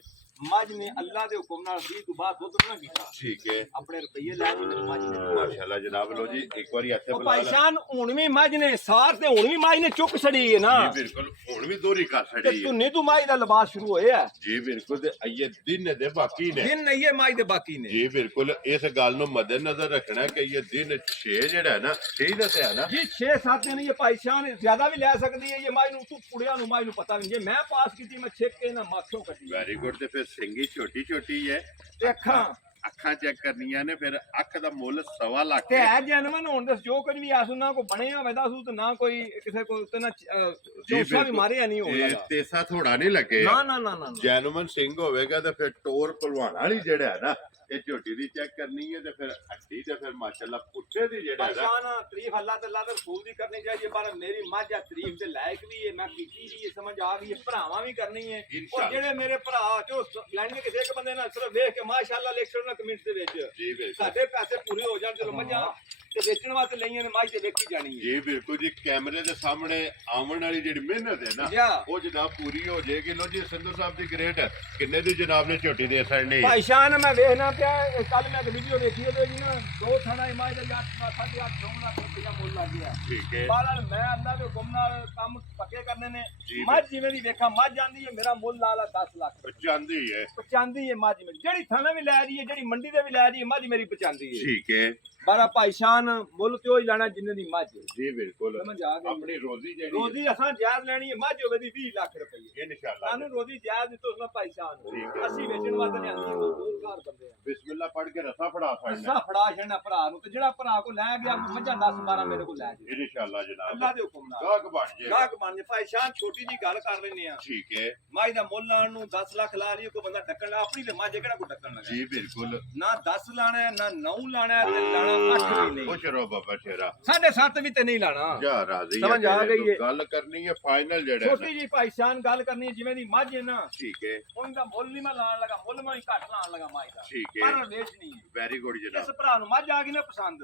ਮੱਝ ਨੇ ਅੱਲਾ ਦੇ ਹੁਕਮ ਨਾਲ 20 ਤੋਂ ਬਾਅਦ ਦੁੱਧ ਨਾ ਕੀਤਾ, ਠੀਕ ਹੈ। ਆਪਣੇ ਰੁਪਈਏ ਲੈ ਕੇ ਮੇਰੇ ਮੱਝ ਨੇ। ਮਾਸ਼ਾਅੱਲਾ ਜਨਾਬ। ਲੋ ਜੀ ਇੱਕ ਵਾਰੀ ਇੱਥੇ ਉਹ ਬੁਲਾ ਲੈ। ਭਾਈਸ਼ਾਨ ਹੁਣ ਵੀ ਮੱਝ ਨੇ ਸਾਰ ਤੇ ਹੁਣ ਵੀ ਮੱਝ ਨੇ ਚੁੱਕ ਛੜੀ ਏ ਨਾ, ਜੀ ਬਿਲਕੁਲ। ਹੁਣ ਵੀ ਦੋਰੀ ਕਰ ਤੇ ਛੜੀ ਹੈ। ਧੁੰਨੀ ਤੋਂ ਮੱਝ ਦਾ ਲਿਬਾਸ ਸ਼ੁਰੂ ਹੋਇਆ। ਜੀ ਬਿਲਕੁਲ। ਤੇ ਇਹ ਦਿਨ ਦੇ ਬਾਕੀ ਨੇ। ਦਿਨ ਨਹੀਂ ਏ ਮੱਝ ਦੇ ਬਾਕੀ ਨੇ। ਜੀ ਬਿਲਕੁਲ। ਇਸ ਗੱਲ ਨੂੰ ਮੱਦੇਨਜ਼ਰ ਰੱਖਣਾ ਕਿ ਇਹ ਦਿਨ 6 ਜਿਹੜਾ ਹੈ ਨਾ, 6 ਦੱਸਿਆ ਨਾ ਜੀ 6-7 ਦਿਨ ਇਹ ਭਾਈਸ਼ਾਨ ਜ਼ਿਆਦਾ ਵੀ ਲੈ ਸਕਦੀ ਹੈ। ਇਹ ਮੱਝ ਨੂੰ ਤੂੰ ਕੁੜਿਆਂ ਨੂੰ ਮੱਝ ਨੂੰ ਪਤਾ ਨਹੀਂ, ਜੇ ਮੈਂ ਪਾਸ ਕੀਤੀ ਮੈਂ ਛੇਕ ਕੇ ਨਾ ਮਾਥੋਂ ਕੱਢੀ। Very good. ਤੇ ਫਿਰ ਸਿੰਗੀ ਛੋਟੀ ਛੋਟੀ ਹੈ, ਤੇ ਅੱਖਾਂ ਅੱਖਾਂ ਚੈੱਕ ਕਰਨੀਆਂ ਨੇ। ਫਿਰ ਅੱਖ ਦਾ ਮੁੱਲ 1.25 ਲੱਖ ਤੇ ਹੈ। ਹੈ ਜਨਮਨ ਹੋਣ ਦੇ ਜੋ ਕੁਝ ਵੀ ਆਸੂ ਨਾ ਕੋ ਬਣਿਆ ਵੈਦਾ ਸੂ ਤੇ ਨਾ ਕੋਈ ਕਿਸੇ ਕੋ ਤੇ ਨਾ ਚੋਸਾ ਵੀ ਮਾਰਿਆ ਨਹੀਂ ਇਹ ਹੋਊਗਾ। ਤੇਸਾ ਥੋੜਾ ਨਹੀਂ ਲੱਗੇ। ਨਾ ਨਾ ਨਾ ਨਾ ਜੈਨੂਮਨ ਸਿੰਘ ਹੋਵੇਗਾ ਤੇ ਫਿਰ ਟੋਰ ਭਲਵਾਨ ਵਾਲੀ ਜਿਹੜਾ ਹੈ ਨਾ, ਇਹ ਝੋਟੀ ਦੀ ਚੈੱਕ ਕਰਨੀ ਹੈ। ਤੇ ਫਿਰ ਹੱਡੀ ਤੇ ਫਿਰ ਮਾਸ਼ਾਅੱਲਾ ਪੁੱਠੇ ਦੀ ਜਿਹੜਾ ਹੈ ਨਾ। ਪਛਾਣ ਤਾਰੀਫ ਅੱਲਾਹ ਤੇ ਅੱਲਾਹ ਦੇ ਰਸੂਲ ਦੀ ਕਰਨੀ ਚਾਹੀਏ, ਪਰ ਮੇਰੀ ਮੱਝ ਆ ਤਾਰੀਫ ਦੇ ਲਾਇਕ ਵੀ ਹੈ, ਮੈਂ ਕੀਤੀ ਵੀ ਹੈ, ਸਮਝ ਆ ਗਈ ਹੈ। ਭਰਾਵਾਂ ਵੀ ਕਰਨੀ ਹੈ। ਔਰ ਜਿਹੜੇ ਮੇਰੇ ਭਰਾ ਜੋ ਲੈਣੇ ਕਿਸੇ ਇੱਕ ਬੰਦੇ ਨਾਲ ਸਿਰਫ ਵੇਖ ਕੇ ਮਾਸ਼ਾਅੱਲਾ ਲਿਖ ਛੋੜਨਾ ਕਮੈਂਟ ਦੇ ਵਿੱਚ, ਜੀ ਬਿਲਕੁਲ। ਸਾਡੇ ਪੈਸੇ ਪੂਰੇ ਹੋ ਜਾਣ। ਚਲੋ ਮੱਝਾਂ ਤੇ ਵੇਚਣ ਵਾਸਤੇ ਲਈਆਂ ਨੇ, ਮੱਝ ਤੇ ਵੇਖੀ ਜਾਣੀ ਹੈ ਜੀ ਬਿਲਕੁਲ ਜੀ, ਕੈਮਰੇ ਦੇ ਸਾਹਮਣੇ ਆਉਣ ਵਾਲੀ ਜਿਹੜੀ ਮਿਹਨਤ ਹੈ ਨਾ ਜਾ ਉਹ ਜਨਾਬ ਪੂਰੀ ਹੋ ਜਾਏਗੀ। ਲੋ ਜੀ ਸੰਧੂ ਸਾਹਿਬ ਦੀ ਗ੍ਰੇਟ ਕਿੰਨੇ ਦੀ ਜਨਾਬ ਨੇ ਝੋਟੀ ਦੇ ਸੜਨੀ ਭਾਈ ਸ਼ਾਨ ਮੈਂ ਵੇਖਣਾ ਪਿਆ ਕੱਲ ਮੈਂ ਇੱਕ ਵੀਡੀਓ ਵੇਖੀ ਉਹਦੇ ਜੀ ਨਾ 2 ਥਾਣਾ ਮੱਝ ਦਾ 8.5 ਲੱਖ ਰੁਪਇਆ ਮੁੱਲ ਲੱਗ ਗਿਆ। ਠੀਕ ਹੈ ਬਾਲਣ ਮੈਂ ਅੱਲਾ ਦੇ ਹੁਕਮ ਨਾਲ ਕੰਮ ਪੱਕੇ ਕਰਨੇ ਨੇ। ਜੀ ਮੱਝ ਜਿਵੇਂ ਦੀ ਵੇਖਾਂ ਮੱਝ ਜਾਂਦੀ ਹੈ, ਮੇਰਾ ਮੁੱਲ ਲਾ 10 ਲੱਖ ਪਚਾਂਦੀ ਹੈ। ਪਚਾਂਦੀ ਹੈ ਮੱਝ ਮੇਰੀ, ਜਿਹੜੀ ਥਾਣਾ ਵੀ ਲੈ ਰਹੀ ਹੈ, ਜਿਹੜੀ ਮੰਡੀ ਤੇ ਵੀ ਲੈ ਰਹੀ ਹੈ, ਮੱਝ ਮੇਰੀ ਪਚਾਂਦੀ ਹੈ। ਠੀਕ ਹੈ ਬਾਰਾ ਭਾਈ ਸ਼ਾਨ ਮੁੱਲ ਤੇ ਉਹ ਹੀ ਲੈਣਾ ਜਿੰਨੇ ਦੀ ਮੱਝ ਹੈ। ਜੀ ਬਿਲਕੁਲ, ਸਮਝ ਆ ਗਈ। ਆਪਣੀ ਰੋਜ਼ੀ ਜਿਹੜੀ ਰੋਜ਼ੀ ਅਸਾਂ ਜਾਇਜ਼ ਲੈਣੀ ਹੈ, ਮੱਝ ਹੋਵੇ ਦੀ 20 ਲੱਖ ਰੁਪਏ ਇਨਸ਼ਾਅੱਲਾ ਸਾਨੂੰ ਰੋਜ਼ੀ ਜਾਇਜ਼ ਦਿੱਤੋ ਉਸ ਭਾਈ ਸ਼ਾਨ ਠੀਕ ਹੈ। ਅਸੀਂ ਵੇਚਣ ਵਾਸਤੇ ਲਿਆਂਦੀ ਹੈ, ਮਜ਼ਦੂਰ ਘਰ ਬੰਦੇ ਆ। ਬਿਸਮਿਲ੍ਲਾ ਪੜ੍ਹ ਕੇ ਰਸਾ ਫੜਾ ਸਕਦਾ ਅਸਾਂ ਫੜਾ ਛੱਡਣਾ ਭਰਾ ਨੂੰ, ਤੇ ਜਿਹੜਾ ਭਰਾ ਕੋ ਲੈ ਗਿਆ ਮੱਝਾਂ 10 12 ਮੇਰੇ ਕੋਲ ਲੈ ਜਾ ਇਨਸ਼ਾਅੱਲਾ ਜਨਾਬ, ਅੱਲਾ ਦੇ ਹੁਕਮ ਨਾਲ ਗਾਹਕ ਬਣ ਜਾਏਗਾ। ਗਾਹਕ ਬਣ ਜੇ। ਭਾਈ ਸ਼ਾਨ ਛੋਟੀ ਜੀ ਗੱਲ ਕਰ ਲੈਨੇ ਆ, ਠੀਕ ਹੈ ਮੱਝ ਦਾ ਮੁੱਲ ਲਾਉਣ ਨੂੰ 10 ਲੱਖ ਲਾ ਲਈ, ਕੋਈ ਬੰਦਾ ਡੱਕਣ ਲਾ, ਆਪਣੀ ਤੇ ਮੱਝ ਕਿਹੜਾ ਕੋਈ ਡੱਕਣ ਲਗਾ। ਜੀ ਬਿਲਕੁਲ, ਨਾ 10 ਲਾਣਾ ਹੈ, ਨਾ 9 ਲਾਣਾ ਹੈ, ਤੇ ਲਾਣਾ 8 ਵੀ ਨਹੀਂ, ਖੁਸ਼ ਰਹੋ ਬਾਬਾ ਸ਼ੇਰਾ, 7.5 ਵੀ ਤੇ ਨਹੀਂ ਲਾਣਾ। ਜਾ ਰਾਜ਼ੀ ਸਮਝ ਆ ਤੇਰੇ ਗਈ ਤੋਂ ਹੈ। ਗੱਲ ਕਰਨੀ ਹੈ ਫਾਈਨਲ ਜਿਹੜਾ ਹੈ ਛੋਟੀ ਜੀ ਭਾਈ ਸ਼ਾਨ ਗੱਲ ਕਰਨੀ ਹੈ, ਜਿਵੇਂ ਦੀ ਮੱਝ ਹੈ ਨਾ, ਠੀਕ ਹੈ ਉਹਦਾ ਮੁੱਲ ਨਹੀਂ ਮੈਂ ਲਾਣ ਲਗਾ, ਮੁੱਲ ਮੈਂ ਘੱਟ ਲਾਣ ਲਗਾ ਮੱਝ ਦਾ, ਠੀਕ ਹੈ ਪਰ ਵੇਚਣੀ ਹੈ। ਵੈਰੀ ਗੁੱਡ ਇਸ ਜਨਾਬ, ਭਰਾ ਨੂੰ ਮੱਝ ਆ ਗਈ ਨਾ ਪਸੰਦ,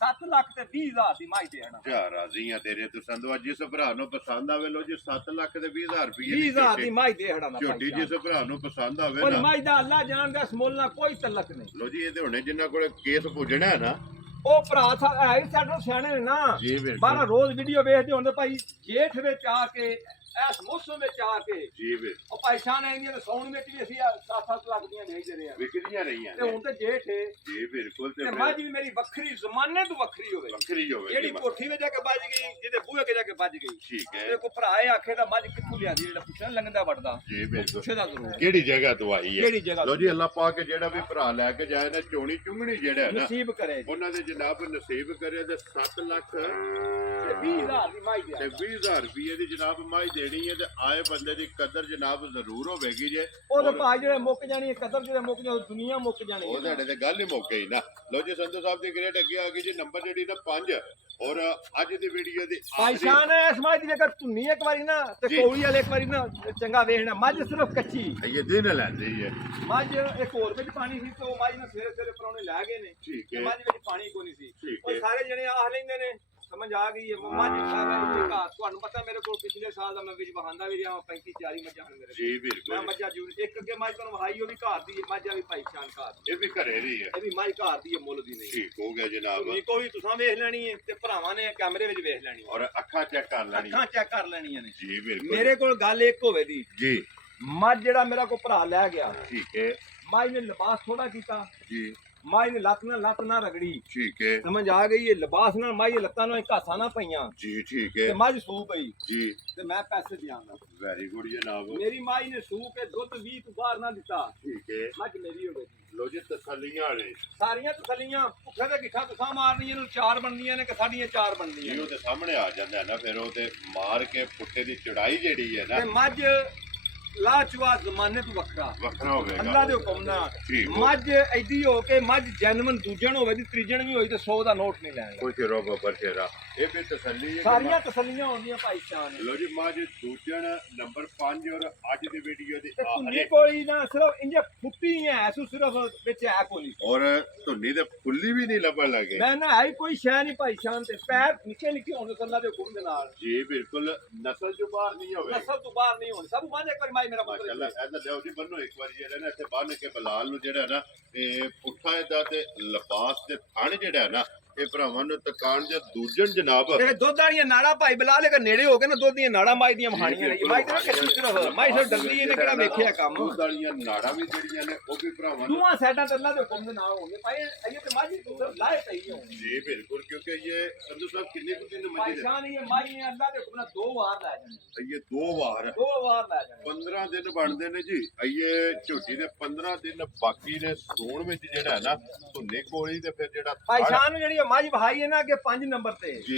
7 ਲੱਖ ਤੇ 20 ਹਜ਼ਾਰ ਦੀ ਮੱਝ ਦੇ ਆਣਾ। ਜਾ ਰਾਜ਼ੀ ਆ ਤੇਰੇ ਤੋਂ ਸੰਧਵਾ, ਜਿਸ ਭਰਾ ਨੂੰ ਪਸੰਦ ਆਵੇ ਲੋ ਜੀ 7 ਲੱਖ ਤੇ 20,000 ਰੁਪਏ 20,000 ਦੀ ਮੱਝ ਦੇ ਹੜਾਣਾ ਝੋਟੀ ਜਿਸ ਭਰਾ ਨੂੰ ਪਸੰਦ ਆਵੇ ਪਰ ਨਾ ਮੱਝ ਦਾ ਅੱਲਾ ਜਾਣਦਾ, ਇਸ ਮੁੱਲ ਨਾਲ ਕੋਈ ਤਲਕ ਨਹੀਂ। ਲੋ ਜੀ ਇਹਦੇ ਹੁਣੇ ਜਿੰਨਾ ਕੋਲ ਕੇਸ ਪੁੱਜਣਾ ਹੈ ਨਾ, ਉਹ ਭਰਾ ਹੈ ਹੀ ਸਾਡੇ ਸਿਆਣੇ ਨੇ ਨਾ, ਜੀ ਬਿਲਕੁਲ, ਬਾਹਰ ਰੋਜ਼ ਵੀਡੀਓ ਵੇਖਦੇ ਹੁੰਦੇ ਭਾਈ, ਜੇਠ ਵਿੱਚ ਆ ਕੇ ਇਸ ਮੌਸਮ ਵਿੱਚ ਆ ਕੇ ਜੀ ਬਿਲਕੁਲ ਉਹ ਪੈਸਾ ਨੇ ਇੰਡੀਆ ਦੇ ਸੌਣ ਵਿੱਚ ਵੀ ਅਸੀਂ 7-7 ਲੱਖ ਦੀਆਂ ਵੇਚਦੇ ਰਹੇ ਆ, ਵਿਕਦੀਆਂ ਰਹੀਆਂ ਤੇ ਹੁਣ ਤੇ ਜੇਠ ਹੈ ਜੀ ਬਿਲਕੁਲ, ਤੇ ਤੇ ਮੱਝ ਵੀ ਮੇਰੀ ਵੱਖਰੀ ਜ਼ਮਾਨੇ ਤੋਂ ਵੱਖਰੀ ਹੋਵੇ, ਵੱਖਰੀ ਹੋਵੇ ਜਿਹੜੀ ਕੋਠੀ ਵਿੱਚ ਜਾ ਕੇ ਵੱਜ ਗਈ, ਜਿਹਦੇ ਬੂਹੇ ਕੇ ਜਾ ਕੇ ਵੱਜ ਗਈ। ਠੀਕ ਹੈ ਤੇ ਕੋਈ ਭਰਾ ਇਹ ਆਖੇ ਤਾਂ ਮੱਝ ਕਿੱਥੋਂ ਲਿਆਂਦੀ, ਜਿਹੜਾ ਪੁੱਛਣ ਲੰਘਦਾ ਵੜਦਾ ਜੀ ਬਿਲਕੁਲ, ਪੁੱਛੇਦਾ ਜ਼ਰੂਰ ਕਿਹੜੀ ਜਗ੍ਹਾ ਤੋਂ ਆਈ ਹੈ। ਕਿਹੜੀ ਜਗ੍ਹਾ ਲੋ ਜੀ ਅੱਲਾਹ ਪਾਕ ਜਿਹੜਾ ਵੀ ਭਰਾ ਲੈ ਕੇ ਜਾਏ ਨਾ, ਚੋਣੀ ਚੁੰਗਣੀ ਜਿਹੜਾ ਹੈ ਨਾ, ਨਸੀਬ ਕਰੇ ਜੀ। ਉਹਨਾਂ ਦੇ ਜਨਾਬ ਨਸੀਬ ਕਰੇ ਤੇ 7 ਲੱਖ ਤੇ 20,000 ਦੀ ਮੱਝ ਤੇ ਦੇ 20,000 ਰੁਪਏ ਦੀ ਜਨਾਬ ਮਾਈ ਦੇਣੀ ਹੈ, ਤੇ ਆਏ ਬੰਦੇ ਦੀ ਕਦਰ ਜਨਾਬ ਜ਼ਰੂਰ ਹੋਵੇਗੀ ਜੇ। ਉਹਦੇ ਭਾਈ ਜਿਹੜੇ ਮੁੱਕ ਜਾਣੀ ਹੈ, ਕਦਰ ਜਿਹੜੇ ਮੁੱਕ ਜਾਣੀ, ਦੁਨੀਆ ਮੁੱਕ ਜਾਣੀ ਉਹ ਹੈ। ਤੁਹਾਡੇ ਤੇ ਗੱਲ ਹੀ ਮੁੱਕ ਗਈ ਨਾ। ਲੋ ਜੀ ਸੰਧੂ ਸਾਹਿਬ ਦੀ ਗ੍ਰੇਡ ਅੱਗੇ ਆ ਗਈ ਜੀ, ਨੰਬਰ ਜਿਹੜੀ ਨਾ 5, ਔਰ ਅੱਜ ਦੀ ਵੀਡੀਓ ਦੀ ਭਾਈ ਸ਼ਾਨ ਹੈ ਇਸ ਮੱਝ ਦੀ ਜੇਕਰ ਧੁੰਨੀ ਇੱਕ ਵਾਰੀ ਨਾ ਤੇ ਜੀ। ਕੋਲੀ ਵਾਲੇ ਇੱਕ ਵਾਰੀ ਨਾ ਚੰਗਾ ਵੇਖਣਾ, ਮੱਝ ਸਿਰਫ ਕੱਚੀ ਇਹ ਦਿਨ ਲੈਂਦੀ ਹੈ। ਮੱਝ ਇੱਕ ਹੋਰ ਵਿੱਚ ਪਾਣੀ ਸੀ, ਤੇ ਉਹ ਮੱਝ ਨੂੰ ਸਵੇਰੇ ਸਵੇਰੇ ਪਰੌਣੇ ਲੈ ਗਏ ਨੇ, ਠੀਕ ਤੇ ਹੈ ਮੱਝ ਵਿੱਚ ਪਾਣੀ ਕੋਈ ਨਹੀਂ ਸੀ। ਠੀਕ ਉਹ ਹੈ ਸਾਰੇ ਜਣੇ ਆਖ ਲੈਂਦੇ ਨੇ, ਸਮਝ ਆ ਗਈ ਹੈ ਮੱਝ ਘਰ। ਤੁਹਾਨੂੰ ਪਤਾ ਮੇਰੇ ਕੋਲ ਪਿਛਲੇ ਸਾਲ ਦਾ ਮੈਂ ਵਿੱਚ ਬਹਾਂਦਾ ਵੀ ਰਿਹਾ 35-40 ਮੱਝਾਂ ਹਨ ਮੇਰੇ ਕੋਲ। ਜੀ ਮੈਂ ਬਿਲਕੁਲ, ਮੱਝਾਂ ਜ਼ਰੂਰ ਇੱਕ ਅੱਗੇ ਮੱਝ ਤੁਹਾਨੂੰ ਵਹਾਈ, ਉਹ ਵੀ ਘਰ ਦੀ ਹੈ, ਮੱਝਾਂ ਵੀ ਭਾਈ ਸ਼ਾਨ ਘਰ ਦੀ। ਇਹ ਵੀ ਘਰੇ ਰਹੀ ਹੈ। ਇਹ ਵੀ ਮੱਝ ਘਰ ਦੀ ਹੈ, ਮੁੱਲ ਦੀ ਨਹੀਂ। ਠੀਕ ਹੋ ਗਿਆ ਜਨਾਬ, ਤੁਸੀਂ ਕੋਈ ਤੁਸੀਂ ਵੇਖ ਲੈਣੀ ਹੈ, ਤੇ ਭਰਾਵਾਂ ਨੇ ਕੈਮਰੇ ਵਿੱਚ ਵੇਖ ਲੈਣੀ ਹੈ, ਔਰ ਅੱਖਾਂ ਚੈੱਕ ਕਰ ਲੈਣੀ ਅੱਖਾਂ ਚੈੱਕ ਕਰ ਲੈਣੀਆਂ ਨੇ। ਜੀ ਬਿਲਕੁਲ ਮੇਰੇ ਕੋਲ ਗੱਲ ਇੱਕ ਹੋਵੇ ਦੀ, ਜੀ ਮੱਝ ਜਿਹੜਾ ਮੇਰਾ ਕੋ ਭਰਾ ਲੈ ਗਿਆ, ਠੀਕ ਹੈ ਮੱਝ ਨੇ ਲਿਬਾਸ ਥੋੜਾ ਕੀਤਾ, ਜੀ ਮੱਝ ਨੇ ਲੱਤ ਨਾ ਰਗੜੀ, ਠੀਕ ਹੈ ਸਮਝ ਆ ਗਈ। ਇਹ ਲਿਬਾਸ ਨਾਲ ਮੱਝ ਲੱਤਾਂ ਨੂੰ ਘਾਸਾਂ ਨਾ ਪਈਆਂ, ਜੀ ਠੀਕ ਤੇ ਹੈ ਮੱਝ ਸੂ ਪਈ, ਜੀ ਤੇ ਮੈਂ ਪੈਸੇ ਦਿਆਂਗਾ। ਵੈਰੀ ਗੁੱਡ ਜਨਾਬ, ਮੇਰੀ ਮੱਝ ਨੇ ਸੂ ਕੇ ਦੁੱਧ 20 ਤੋਂ ਬਾਹਰ ਨਾ ਦਿੱਤਾ, ਠੀਕ ਹੈ। ਮੱਝ ਮੇਰੀ ਹੋਵੇ। ਲੋ ਜੀ ਤਸੱਲੀਆਂ ਵਾਲੇ ਸਾਰੀਆਂ ਤਸੱਲੀਆਂ ਭੁੱਖੇ ਤੇ ਗਿੱਠਾ ਤੁਸਾਂ ਮਾਰਨੀਆਂ ਨੂੰ 4 ਬਣਦੀਆਂ ਨੇ ਕਿ ਸਾਡੀਆਂ 4 ਜੀ, ਬਣਦੀਆਂ ਉਹ ਤੇ ਸਾਹਮਣੇ ਆ ਜਾਂਦਾ ਹੈ ਨਾ, ਫਿਰ ਉਹ ਤੇ ਮਾਰ ਕੇ ਪੁੱਟੇ ਦੀ ਚੜਾਈ ਜਿਹੜੀ ਹੈ ਤੇ ਨਾ, ਮੱਝ ਲਾਚਵਾ ਜ਼ਮਾਨੇ ਤੋਂ ਵੱਖਰਾ ਵੱਖਰਾ ਹੋਵੇਗਾ। ਅੱਲਾ ਦੇ ਹੁਕਮ ਨਾਲ। ਠੀਕ ਹੋ। ਮੱਝ ਐਡੀ ਹੋ ਕੇ ਮੱਝ ਜੈਨੂਇਨ ਦੂਜਣ ਹੋਵੇ ਦੀ ਤੀਜਣ ਵੀ ਹੋਈ ਤੇ 100 ਦਾ ਨੋਟ ਨਹੀਂ ਲੈਣਾ। ਕੁਛ ਰੋਬ ਬਰਸ਼ੇਰਾ, ਇਹ ਵੀ ਤਸੱਲੀ ਹੈ ਕਿ ਸਾਰੀਆਂ ਤਸੱਲੀਆਂ ਹੁੰਦੀਆਂ ਭਾਈ ਸ਼ਾਨ। ਲੋ ਜੀ ਮਾਂ ਜੀ ਦੂਜਣ ਨੰਬਰ 5 ਔਰ ਅੱਜ ਦੀ ਵੀਡੀਓ ਦੀ ਤੇ ਧੁੰਨੀ ਆਖਰੀ ਕੋਈ ਨਾ ਸਿਰਫ ਇੰਜ ਫੁੱਟੀ ਹੈ, ਸੂ ਸਿਰਫ ਵਿੱਚ ਹੈ ਕੋਈ। ਔਰ ਧੁੰਨੀ ਦੇ ਫੁੱਲੀ ਵੀ ਨਹੀਂ ਲੱਭਣ ਲੱਗੇ। ਮੈਂ ਨਾ ਹੈ ਕੋਈ ਸ਼ੈ ਨਹੀਂ ਭਾਈ ਸ਼ਾਨ, ਤੇ ਪੈਰ ਨਿੱਕੇ ਨਿੱਕੇ ਹੋਣ ਅੱਲਾ ਦੇ ਹੁਕਮ ਦੇ ਨਾਲ। ਜੀ ਬਿਲਕੁਲ, ਨਸਲ ਚੋਂ ਬਾਹਰ ਨਹੀਂ ਹੋਵੇ। ਨਸਲ ਤੋਂ ਬਾਹਰ ਨਹੀਂ ਹੋਣੀ, ਸਭ ਮਾਝੇ ਕਰ ਮਾਈ ਮੇਰਾ ਮਾਸ਼ਾਅੱਲਾ, ਪੁੱਤਰ। ਇਹਦਾ ਲਿਓ ਜੀ ਬੰਨੋ ਇੱਕ ਵਾਰੀ ਜਿਹੜਾ ਨਾ ਇੱਥੇ ਬੰਨ ਕੇ ਬਲਾਲ ਨੂੰ ਜਿਹੜਾ ਨਾ, ਇਹ ਪੁੱਠਾ ਇਹਦਾ ਤੇ ਲਿਬਾਸ ਤੇ ਥਣ ਜਿਹੜਾ ਹੈ ਨਾ, ਇਹ ਭਰਾਵਾਂ ਨੂੰ ਤਕਾਨ ਦੇ ਦੂਜਣ ਜਨਾਬ। ਇਹ ਦੁੱਧ ਵਾਲੀਆਂ ਨਾੜਾਂ ਭਾਈ ਬਲਾ ਲੈ ਕੇ ਨੇੜੇ ਹੋ ਕੇ ਨਾ ਦੁੱਧ ਦੀਆਂ ਨਾੜਾਂ ਮਾਈ ਦੀਆਂ ਵਹਾਣੀਆਂ ਨੇ। ਮਾਈ ਤੇ ਕੱਚੀ ਸਿਰਫ ਮਾਈ ਸਿਰ ਡਰਦੀ ਇਹਨੇ ਕਿਹੜਾ ਵੇਖਿਆ ਕੰਮ। ਦੁੱਧ ਵਾਲੀਆਂ ਨਾੜਾਂ ਵੀ ਜਿਹੜੀਆਂ ਨੇ ਉਹ ਵੀ ਭਰਾਵਾਂ ਨੂੰ। ਦੋਵਾਂ ਸਾਈਡਾਂ ਤੇ ਅੱਲਾ ਦੇ ਹੁਕਮ ਦੇ ਨਾਲ ਹੋਣਗੇ ਭਾਈ। ਇਹ ਤੇ ਮਾਝੀ ਲਾਏ ਪਈ ਹੋਣੀ। ਜੀ ਬਿਲਕੁਲ, ਕਿਉਂਕਿ ਇਹ ਸੰਧੂ ਸਾਹਿਬ ਕਿੰਨੇ ਕੁ ਦਿਨ ਭਾਈ ਮੱਝ ਸ਼ਾਨ ਇਹ ਮਾਈ ਨੇ ਅੱਲਾ ਦੇ ਹੁਕਮ ਨਾਲ 2 ਵਾਰ ਲੈ ਜਾਣੇ। ਇਹ 2 ਵਾਰ 2 ਵਾਰ ਲੈ ਜਾਣੇ। 15 ਦਿਨ ਬਣਦੇ ਨੇ ਜੀ। ਇਹ ਝੋਟੀ ਦੇ 15 ਦਿਨ ਬਾਕੀ ਨੇ ਸੂਣ ਵਿੱਚ ਜਿਹੜਾ ਹੈ ਨਾ, ਧੁੰਨੇ ਕੋਲੀ ਤੇ ਫਿਰ ਜਿਹੜਾ ਭਾਈ ਥੜ- ਸ਼ਾਨ ਨੂੰ ਜਿਹੜੀ ਮਾਝ ਵਹਾਈ ਹੈ ਨਾ, ਕਿ 5 ਨੰਬਰ ਤੇ ਜੀ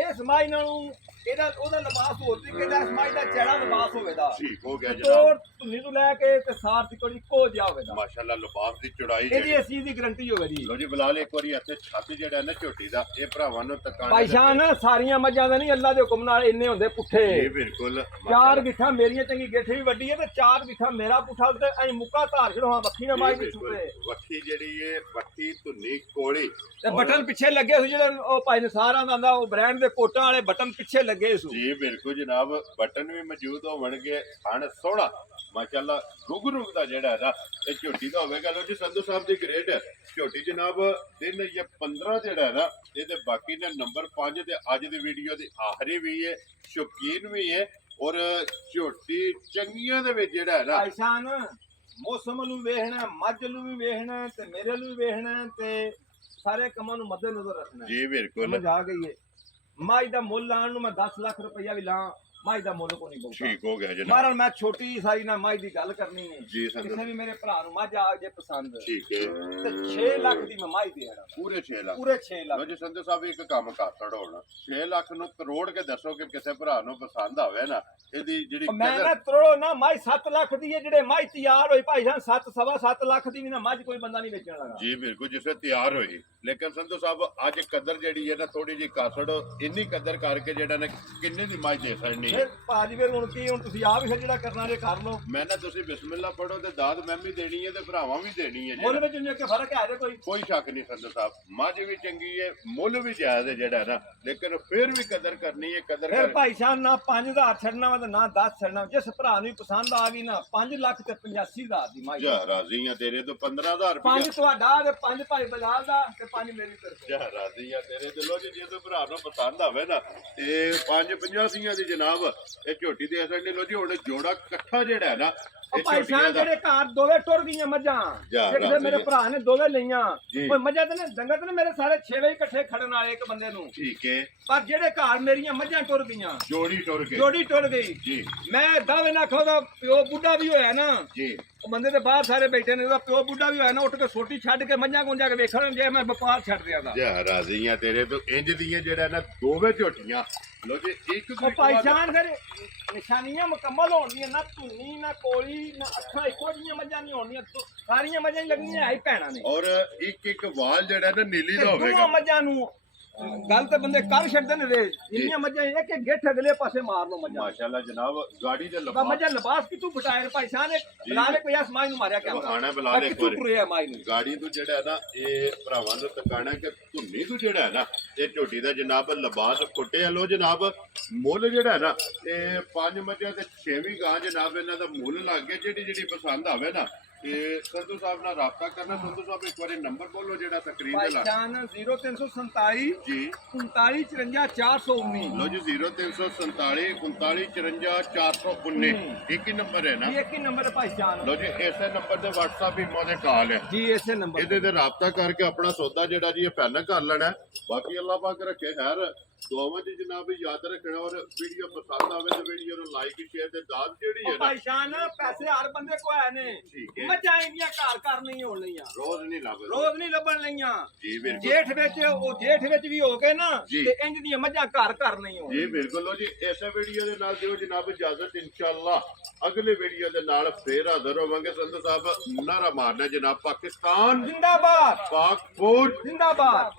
ਇਸ ਮਾਝ ਨਾਲੋਂ ਇਹਦਾ ਉਹਦਾ ਲਿਬਾਸ ਹੋਰ ਤਰੀਕੇ ਦਾ ਸਮਾਜ ਦਾ ਚਿਹਰਾ ਲਿਬਾਸ ਹੋਵੇਗਾ ਠੀਕ ਹੋ ਗਿਆ ਤੋੜ ਜਨਾਬ ਧੁੰਨੀ ਤੋਂ ਲੈ ਕੇ ਤੇ ਸਾਰ ਤੱਕ ਇੱਕੋ ਜਿਹਾ ਹੋਵੇਗਾ ਮਾਸ਼ਾਅੱਲਾ ਲਿਬਾਸ ਦੀ ਚੌੜਾਈ ਇਹਦੀ ਇਸ ਚੀਜ਼ ਦੀ ਗਾਰੰਟੀ ਹੋਵੇ ਜੀ ਲੋ ਜੀ ਬਲਾਲ ਇੱਕ ਵਾਰੀ ਇੱਥੇ ਛਾਤੀ ਜਿਹੜਾ ਨਾ ਝੋਟੀ ਦਾ ਇਹ ਭਰਾਵਾਂ ਨੂੰ ਤਕਾਣਾ ਭਾਈਸ਼ਾਨ ਸਾਰੀਆਂ ਮੱਝਾਂ ਦਾ ਨਹੀਂ ਅੱਲਾ ਦੇ ਹੁਕਮ ਨਾਲ ਇੰਨੇ ਹੁੰਦੇ ਪੁੱਠੇ ਇਹ ਬਿਲਕੁਲ ਚਾਰ ਗਿੱਠਾਂ ਮੇਰੀਆਂ ਚੰਗੀ ਗਿੱਠ ਵੀ ਵੱਡੀ ਹੈ ਤੇ ਚਾਰ ਗਿੱਠਾਂ ਮੇਰਾ ਪੁੱਠਾ ਤੇ ਐ ਮੁੱਕਾ ਧਾਰ ਛੜਵਾ ਵੱਖੀ ਨਾ ਮਾਈ ਦੀ ਛੁਪੇ ਵੱਖੀ ਜਿਹੜੀ ਇਹ ਵੱਖੀ ਧੁੰਨੀ ਕੋਲੀ ਤੇ ਬਟਨ ਪਿੱਛੇ ਲੱਗੇ ਸੀ ਜਿਹੜੇ ਉਹ ਭਾਈ ਨਸਾਰਾਂ ਦਾ ਆਂਦਾ ਉਹ ਬ੍ਰਾਂਡ ਦੇ ਕੋਟਾਂ ਵਾਲੇ ਬਟਨ ਪਿੱਛੇ ਲੱਗੇ ਸੀ ਜੀ ਬਿਲਕੁਲ ਜਨਾਬ ਬਟਨ ਵੀ ਮੌਜੂਦ ਹੋਣਗੇ ਖਾਣ ਸੋਹਣਾ ਮਾਸ਼ਾਅੱਲਾ ਗੁਗਰੂ ਦਾ ਜਿਹੜਾ ਹੈ ਇਹ ਝੋਟੀ ਦਾ ਹੋਵੇਗਾ ਲੋ ਜੀ ਸੰਧੂ ਸਾਹਿਬ ਦੀ ਗ੍ਰੇਡ ਝੋਟੀ ਜਨਾਬ ਦਿਨ ਇਹ 15 ਜਿਹੜਾ ਹੈ ਨਾ ਇਹਦੇ ਬਾਕੀ ਨੇ ਨੰਬਰ 5 ਤੇ ਅੱਜ ਦੀ ਵੀਡੀਓ ਦੀ ਆਖਰੀ ਵੀ ਹੈ ਸ਼ੌਕੀਨ ਵੀ ਹੈ ਔਰ ਝੋਟੀ ਚੰਗੀਆਂ ਦੇ ਵਿੱਚ ਜਿਹੜਾ ਹੈ ਨਾ ਭਾਈਸ਼ਾਨ ਮੌਸਮ ਨੂੰ ਵੇਖਣਾ ਮੱਝ ਨੂੰ ਵੀ ਵੇਖਣਾ ਤੇ ਮੇਰੇ ਨੂੰ ਵੀ ਵੇਖਣਾ ਤੇ ਸਾਰੇ ਕੰਮਾਂ ਨੂੰ ਮੱਦੇ ਨਜ਼ਰ ਰੱਖਣਾ ਜੀ ਬਿਲਕੁਲ ਸਮਝ ਆ ਗਈ ਹੈ ਮੱਝ ਦਾ ਮੁੱਲ ਲਾਉਣ ਨੂੰ ਮੈਂ 10 ਲੱਖ ਰੁਪਈਆ ਵੀ ਲਾਂ ਮੱਝ ਦਾ ਮੁੱਲ ਕੋ ਨਹੀਂ ਬਹੁਤਾ ਠੀਕ ਹੋ ਗਿਆ ਜਨਾਬ ਮਾਰਨ ਮੈਂ ਛੋਟੀ ਸਾਰੀ ਨਾ ਮੱਝ ਦੀ ਗੱਲ ਕਰਨੀ ਹੈ ਜੀ ਸੰਧੂ ਕਿਸੇ ਵੀ ਮੇਰੇ ਭਰਾ ਨੂੰ ਮੱਝ ਆ ਜੇ ਪਸੰਦ ਠੀਕ ਹੈ ਤੇ 6 ਲੱਖ ਦੀ ਮੈਂ ਮੱਝ ਦੇ ਰਹਾ ਪੂਰੇ 6 ਲੱਖ ਪੂਰੇ 6 ਲੋ ਲੱਖ ਜੀ ਸੰਧੂ ਸਾਹਿਬ ਇੱਕ ਕੰਮ ਕਰ ਛੜੋਣਾ 6 ਲੱਖ ਨੂੰ ਕਰੋੜ ਕੇ ਦੱਸੋ ਕਿ ਕਿਸੇ ਭਰਾ ਨੂੰ ਪਸੰਦ ਆਵੇ ਨਾ ਇਹਦੀ ਜਿਹੜੀ ਮੈਂ ਨਾ ਤਰੋ ਨਾ ਮੱਝ 7 ਲੱਖ ਦੀ ਹੈ ਜਿਹੜੇ ਮੱਝ ਤਿਆਰ ਹੋਈ ਭਾਈ ਜਾਨ 7.5 ਲੱਖ ਦੀ ਵੀ ਨਾ ਮੱਝ ਕੋਈ ਬੰਦਾ ਨਹੀਂ ਵੇਚਣ ਲੱਗਾ ਜੀ ਬਿਲਕੁਲ ਜਿਸੇ ਤਿਆਰ ਹੋਈ ਲੇਕਿਨ ਸੰਧੂ ਸਾਹਿਬ ਅੱਜ ਕਦਰ ਜਿਹੜੀ ਹੈ ਨਾ ਥੋੜੀ ਜਿਹੀ ਕਾਸੜ ਇੰਨੀ ਕਦਰ ਕਰਕੇ ਜਿਹੜਾ ਨਾ ਕਿੰਨੇ ਦੀ ਮੱਝ ਦੇ ਸਕਣੀ ਹੈ ਫਿਰ ਭਾਜੀ ਫਿਰ ਹੁਣ ਕੀ ਹੁਣ ਤੁਸੀਂ ਆਪ ਹੀ ਫਿਰ ਜਿਹੜਾ ਕਰਨਾ ਜੇ ਕਰ ਲਓ ਮੈਂ ਨਾ ਤੁਸੀਂ ਬਿਸਮਿਲ੍ਲਾ ਪੜੋ ਤੇ ਦਾਦ ਮੈਂ ਵੀ ਦੇਣੀ ਹੈ ਤੇ ਭਰਾਵਾਂ ਵੀ ਦੇਣੀ ਹੈ ਮੁੱਲ ਜਿਹੜਾ। ਵਿੱਚ ਇੰਨੇ ਕਿ ਫਰਕ ਹੈ ਜੇ ਕੋਈ ਕੋਈ ਸ਼ੱਕ ਨਹੀਂ ਸੰਧੂ ਸਾਹਿਬ ਮੱਝ ਵੀ ਚੰਗੀ ਹੈ ਮੁੱਲ ਵੀ ਜਾਇਜ਼ ਹੈ ਜਿਹੜਾ ਨਾ ਲੇਕਿਨ ਫਿਰ ਵੀ ਕਦਰ ਕਰਨੀ ਹੈ ਕਦਰ ਫਿਰ ਕਰ ਭਾਈ ਸਾਹਿਬ ਨਾ 5000 ਛੱਡਣਾ ਵਾ ਤੇ ਨਾ 10 ਛੱਡਣਾ ਜਿਸ ਭਰਾ ਨੂੰ ਪਸੰਦ ਆ ਗਈ ਨਾ 5 ਲੱਖ ਤੇ 85000 ਦੀ ਮਾਈ ਜਾ ਰਾਜ਼ੀ ਆ ਤੇਰੇ ਤੋਂ 15000 ਰੁਪਏ 5 ਤੁਹਾਡਾ ਤੇ 5 ਭਾਈ ਬਲਾਲ ਦਾ ਤੇ 5 ਮੇਰੀ ਤਰਫ ਜਾ ਰਾਜ਼ੀ ਆ ਤੇਰੇ ਦਿਲੋਂ ਜੇ ਤੂੰ ਭਰਾ ਨੂੰ ਪਸੰਦ ਆਵੇ ਨਾ ਤੇ 585 ਦੀ ਜਨਾਬ ਇਹ ਝੋਟੀ ਦੇ ਅਸਲ ਨੇ ਲੋ ਜੀ ਹੁਣ ਜੋੜਾ ਇਕੱਠਾ ਜਿਹੜਾ ਹੈ ਨਾ ਇਹ ਭਾਈ ਝੋਟੀਆਂ ਸਾਹਿਬ ਦਾ ਜਿਹੜੇ ਘਰ ਦੋਵੇਂ ਟੁਰ ਗਈਆਂ ਮੱਝਾਂ ਜਾ ਜਿਹੜੇ ਰਾਜ਼ੀ ਮੇਰੇ ਆ। ਭਰਾ ਨੇ ਦੋਵੇਂ ਲਈਆਂ ਜੀ। ਕੋਈ ਮੱਝਾਂ ਤੇ ਨੇ ਡੰਗਰ ਤੇ ਨੇ ਮੇਰੇ ਸਾਰੇ 6 ਵਜੇ ਇਕੱਠੇ ਖੜਨ ਵਾਲੇ ਇੱਕ ਬੰਦੇ ਨੂੰ ਠੀਕ ਹੈ ਪਰ ਜਿਹੜੇ ਘਰ ਮੇਰੀਆਂ ਮੱਝਾਂ ਟੁਰ ਗਈਆਂ ਜੋੜੀ ਟੁਰ ਕੇ ਜੋੜੀ ਟੁਰ ਗਈ ਜੀ ਮੈਂ ਦਾਵੇ ਨਾ ਖੋਦਾ ਪਿਓ ਬੁੱਢਾ ਵੀ ਹੋਇਆ ਨਾ ਜੀ ਉਹ ਬੰਦੇ ਦੇ ਬਾਹਰ ਸਾਰੇ ਬੈਠੇ ਨੇ ਉਹਦਾ ਪਿਓ ਬੁੱਢਾ ਵੀ ਹੋਇਆ ਨਾ ਉੱਠ ਕੇ ਸੋਟੀ ਛੱਡ ਕੇ ਮੱਝਾਂ ਗੁੰਜਾ ਕੇ ਵੇਖਣ ਜੇ ਮੈਂ ਵਪਾਰ ਛੱਡ ਦਿਆਂ ਦਾ ਜਾ ਰਾਜ਼ੀ ਆ ਤੇਰੇ ਤੋਂ ਇੰਜ ਦੀਆਂ ਜਿਹੜਾ ਨਾ ਦੋਵੇਂ ਝੋਟੀਆਂ ਲੋ ਜੀ ਇੱਕ ਉਹ ਭਾਈਜਾਨ ਫਿਰ ਨਿਸ਼ਾਨੀਆਂ ਮੁਕੰਮਲ ਹੋਣਗੀਆਂ ਨਾ ਧੁੰਨੀ ਨਾ ਕੋਲੀ ਨਾ ਅੱਖਾਂ ਇੱਕੋ ਜਿਹੀਆਂ ਮੱਝਾਂ ਨਹੀਂ ਹੋਣਗੀਆਂ ਸਾਰੀਆਂ ਮੱਝਾਂ ਹੀ ਲੱਗਣੀਆਂ ਹੈ ਹੀ ਭੈਣਾਂ ਨੇ ਔਰ ਇੱਕ ਇੱਕ ਵਾਲ ਜਿਹੜਾ ਨਾ ਨੀਲੀ ਤੇ ਦਾ ਦੋਵਾਂ ਹੋਵੇਗਾ ਮੱਝਾਂ ਨੂੰ ਗੱਲ ਤੇ ਬੰਦੇ ਕਰ ਛੱਡਦੇ ਨੇ ਰੇ ਇੰਨੀਆਂ ਮੱਝਾਂ ਇੱਕ ਇੱਕ ਗਿੱਠ ਅਗਲੇ ਪਾਸੇ ਮਾਰ ਲਓ ਮੱਝਾਂ ਮਾਸ਼ਾਅੱਲਾ ਜਨਾਬ ਗਾੜੀ ਦੇ ਤਾਂ ਲੰਬਾ ਮੱਝਾਂ ਲਿਬਾਸ ਕਿਤੋਂ ਬਟਾਏ ਭਾਈਜਾਨ ਬਲਾ ਨੇ ਕੋਈ ਆਸਮਾਨ ਨੂੰ ਮਾਰਿਆ ਕਿਆ ਆਣਾ ਬਲਾ ਲੈ ਕਿਤੋਂ ਪੁਰਿਆ ਮਾਈ ਨੂੰ ਗਾੜੀ ਤੋਂ ਜਿਹੜਾ ਹੈ ਨਾ ਇਹ ਭਰਾਵਾਂ ਨੂੰ ਤਕਾਣਾ ਕਿ ਧੁੰਨੀ ਤੋਂ ਜਿਹੜਾ ਹੈ ਨਾ ਇਹ ਝੋਟੀ ਦਾ ਜਨਾਬ ਲਿਬਾਸ ਫੁੱਟੇ ਲੋ ਜਨਾਬ ਮੁੱਲ ਜਿਹੜਾ ਹੈ ਨਾ ਇਹ 5 ਮੱਝਾਂ ਤੇ 6ਵੀਂ ਗਾਂ ਜਨਾਬ ਇਹਨਾਂ ਦਾ ਮੁੱਲ ਲੱਗ ਗਿਆ ਜਿਹੜੀ ਪਸੰਦ ਆਵੇ ਨਾ ਤੇ ਸੰਧੂ ਸਾਹਿਬ ਨਾਲ ਰਾਬਤਾ ਕਰਨਾ ਸੰਧੂ ਸਾਹਿਬ ਇੱਕ ਵਾਰੀ ਨੰਬਰ ਬੋਲੋ ਜਿਹੜਾ ਸਕਰੀਨ ਤੇ ਲੱਗ ਭਾਈਜਾਨ 0347 ਜੀ 39 54 419 ਲੋ ਜੀ 0347 39 54 419 ਇੱਕ ਹੀ ਨੰਬਰ ਹੈ ਨਾ ਇਹ ਇੱਕ ਹੀ ਨੰਬਰ ਹੈ ਭਾਈਜਾਨ ਲੋ ਜੀ ਇਸੇ ਨੰਬਰ ਤੇ WhatsApp ਵੀ ਮੋਦੇ ਕਾਲ ਹੈ ਜੀ ਇਸੇ ਨੰਬਰ ਇਹਦੇ ਤੇ ਰਾਬਤਾ ਕਰਕੇ ਆਪਣਾ ਸੌਦਾ ਜਿਹੜਾ ਜੀ ਇਹ ਪੈਨ ਕਰ ਲੈਣਾ ਹੈ। ਬਾਕੀ ਅੱਲਾਹ ਪਾਕ ਰੱਖੇ ਖੈਰ ਦੁਆਵਾਂ ਦੀ ਜਨਾਬ ਯਾਦ ਰੱਖਣਾ ਔਰ ਵੀਡੀਓ ਪਸੰਦ ਆਵੇ ਤਾਂ ਵੀਡੀਓ ਨੂੰ ਲਾਈਕ ਸ਼ੇਅਰ ਤੇ ਦਾਦ ਜਿਹੜੀ ਹੈ ਨਾ ਭਾਈਜਾਨ ਪੈਸੇ ਹਰ ਬੰਦੇ ਕੋ ਆਏ ਨੇ ਠੀਕ ਹੈ ਮੱਝਾਂ ਇੰਡੀਆਂ ਘਰ ਘਰ ਨਹੀਂ ਹੋਣ ਲਈਆਂ ਰੋਜ਼ ਨਹੀਂ ਲੱਭਦੇ ਰੋਜ਼ ਨਹੀਂ ਲੱਭਣ ਲਈਆਂ ਜੀ ਬਿਲਕੁਲ ਜੇਠ ਵਿੱਚ ਉਹ ਜੇਠ ਵਿੱਚ ਵੀ ਹੋ ਗਏ ਨਾ ਜੀ। ਤੇ ਇੰਜ ਦੀਆਂ ਮੱਝਾਂ ਘਰ ਘਰ ਨਹੀਂ ਹੋਣ ਜੀ ਬਿਲਕੁਲ ਲੋ ਜੀ ਇਸੇ ਵੀਡੀਓ ਦੇ ਨਾਲ ਦਿਓ ਜਨਾਬ ਇਜਾਜ਼ਤ ਇਨਸ਼ਾਅੱਲਾ ਅਗਲੇ ਵੀਡੀਓ ਦੇ ਨਾਲ ਫੇਰ ਹਾਜ਼ਰ ਹੋਵਾਂਗੇ ਸੰਧੂ ਸਾਹਿਬ ਨਾਰਾ ਮਾਰਨਾ ਜਨਾਬ ਪਾਕਿਸਤਾਨ ਜ਼ਿੰਦਾਬਾਦ ਪਾਕ ਫੂਡ ਜ਼ਿੰਦਾਬਾਦ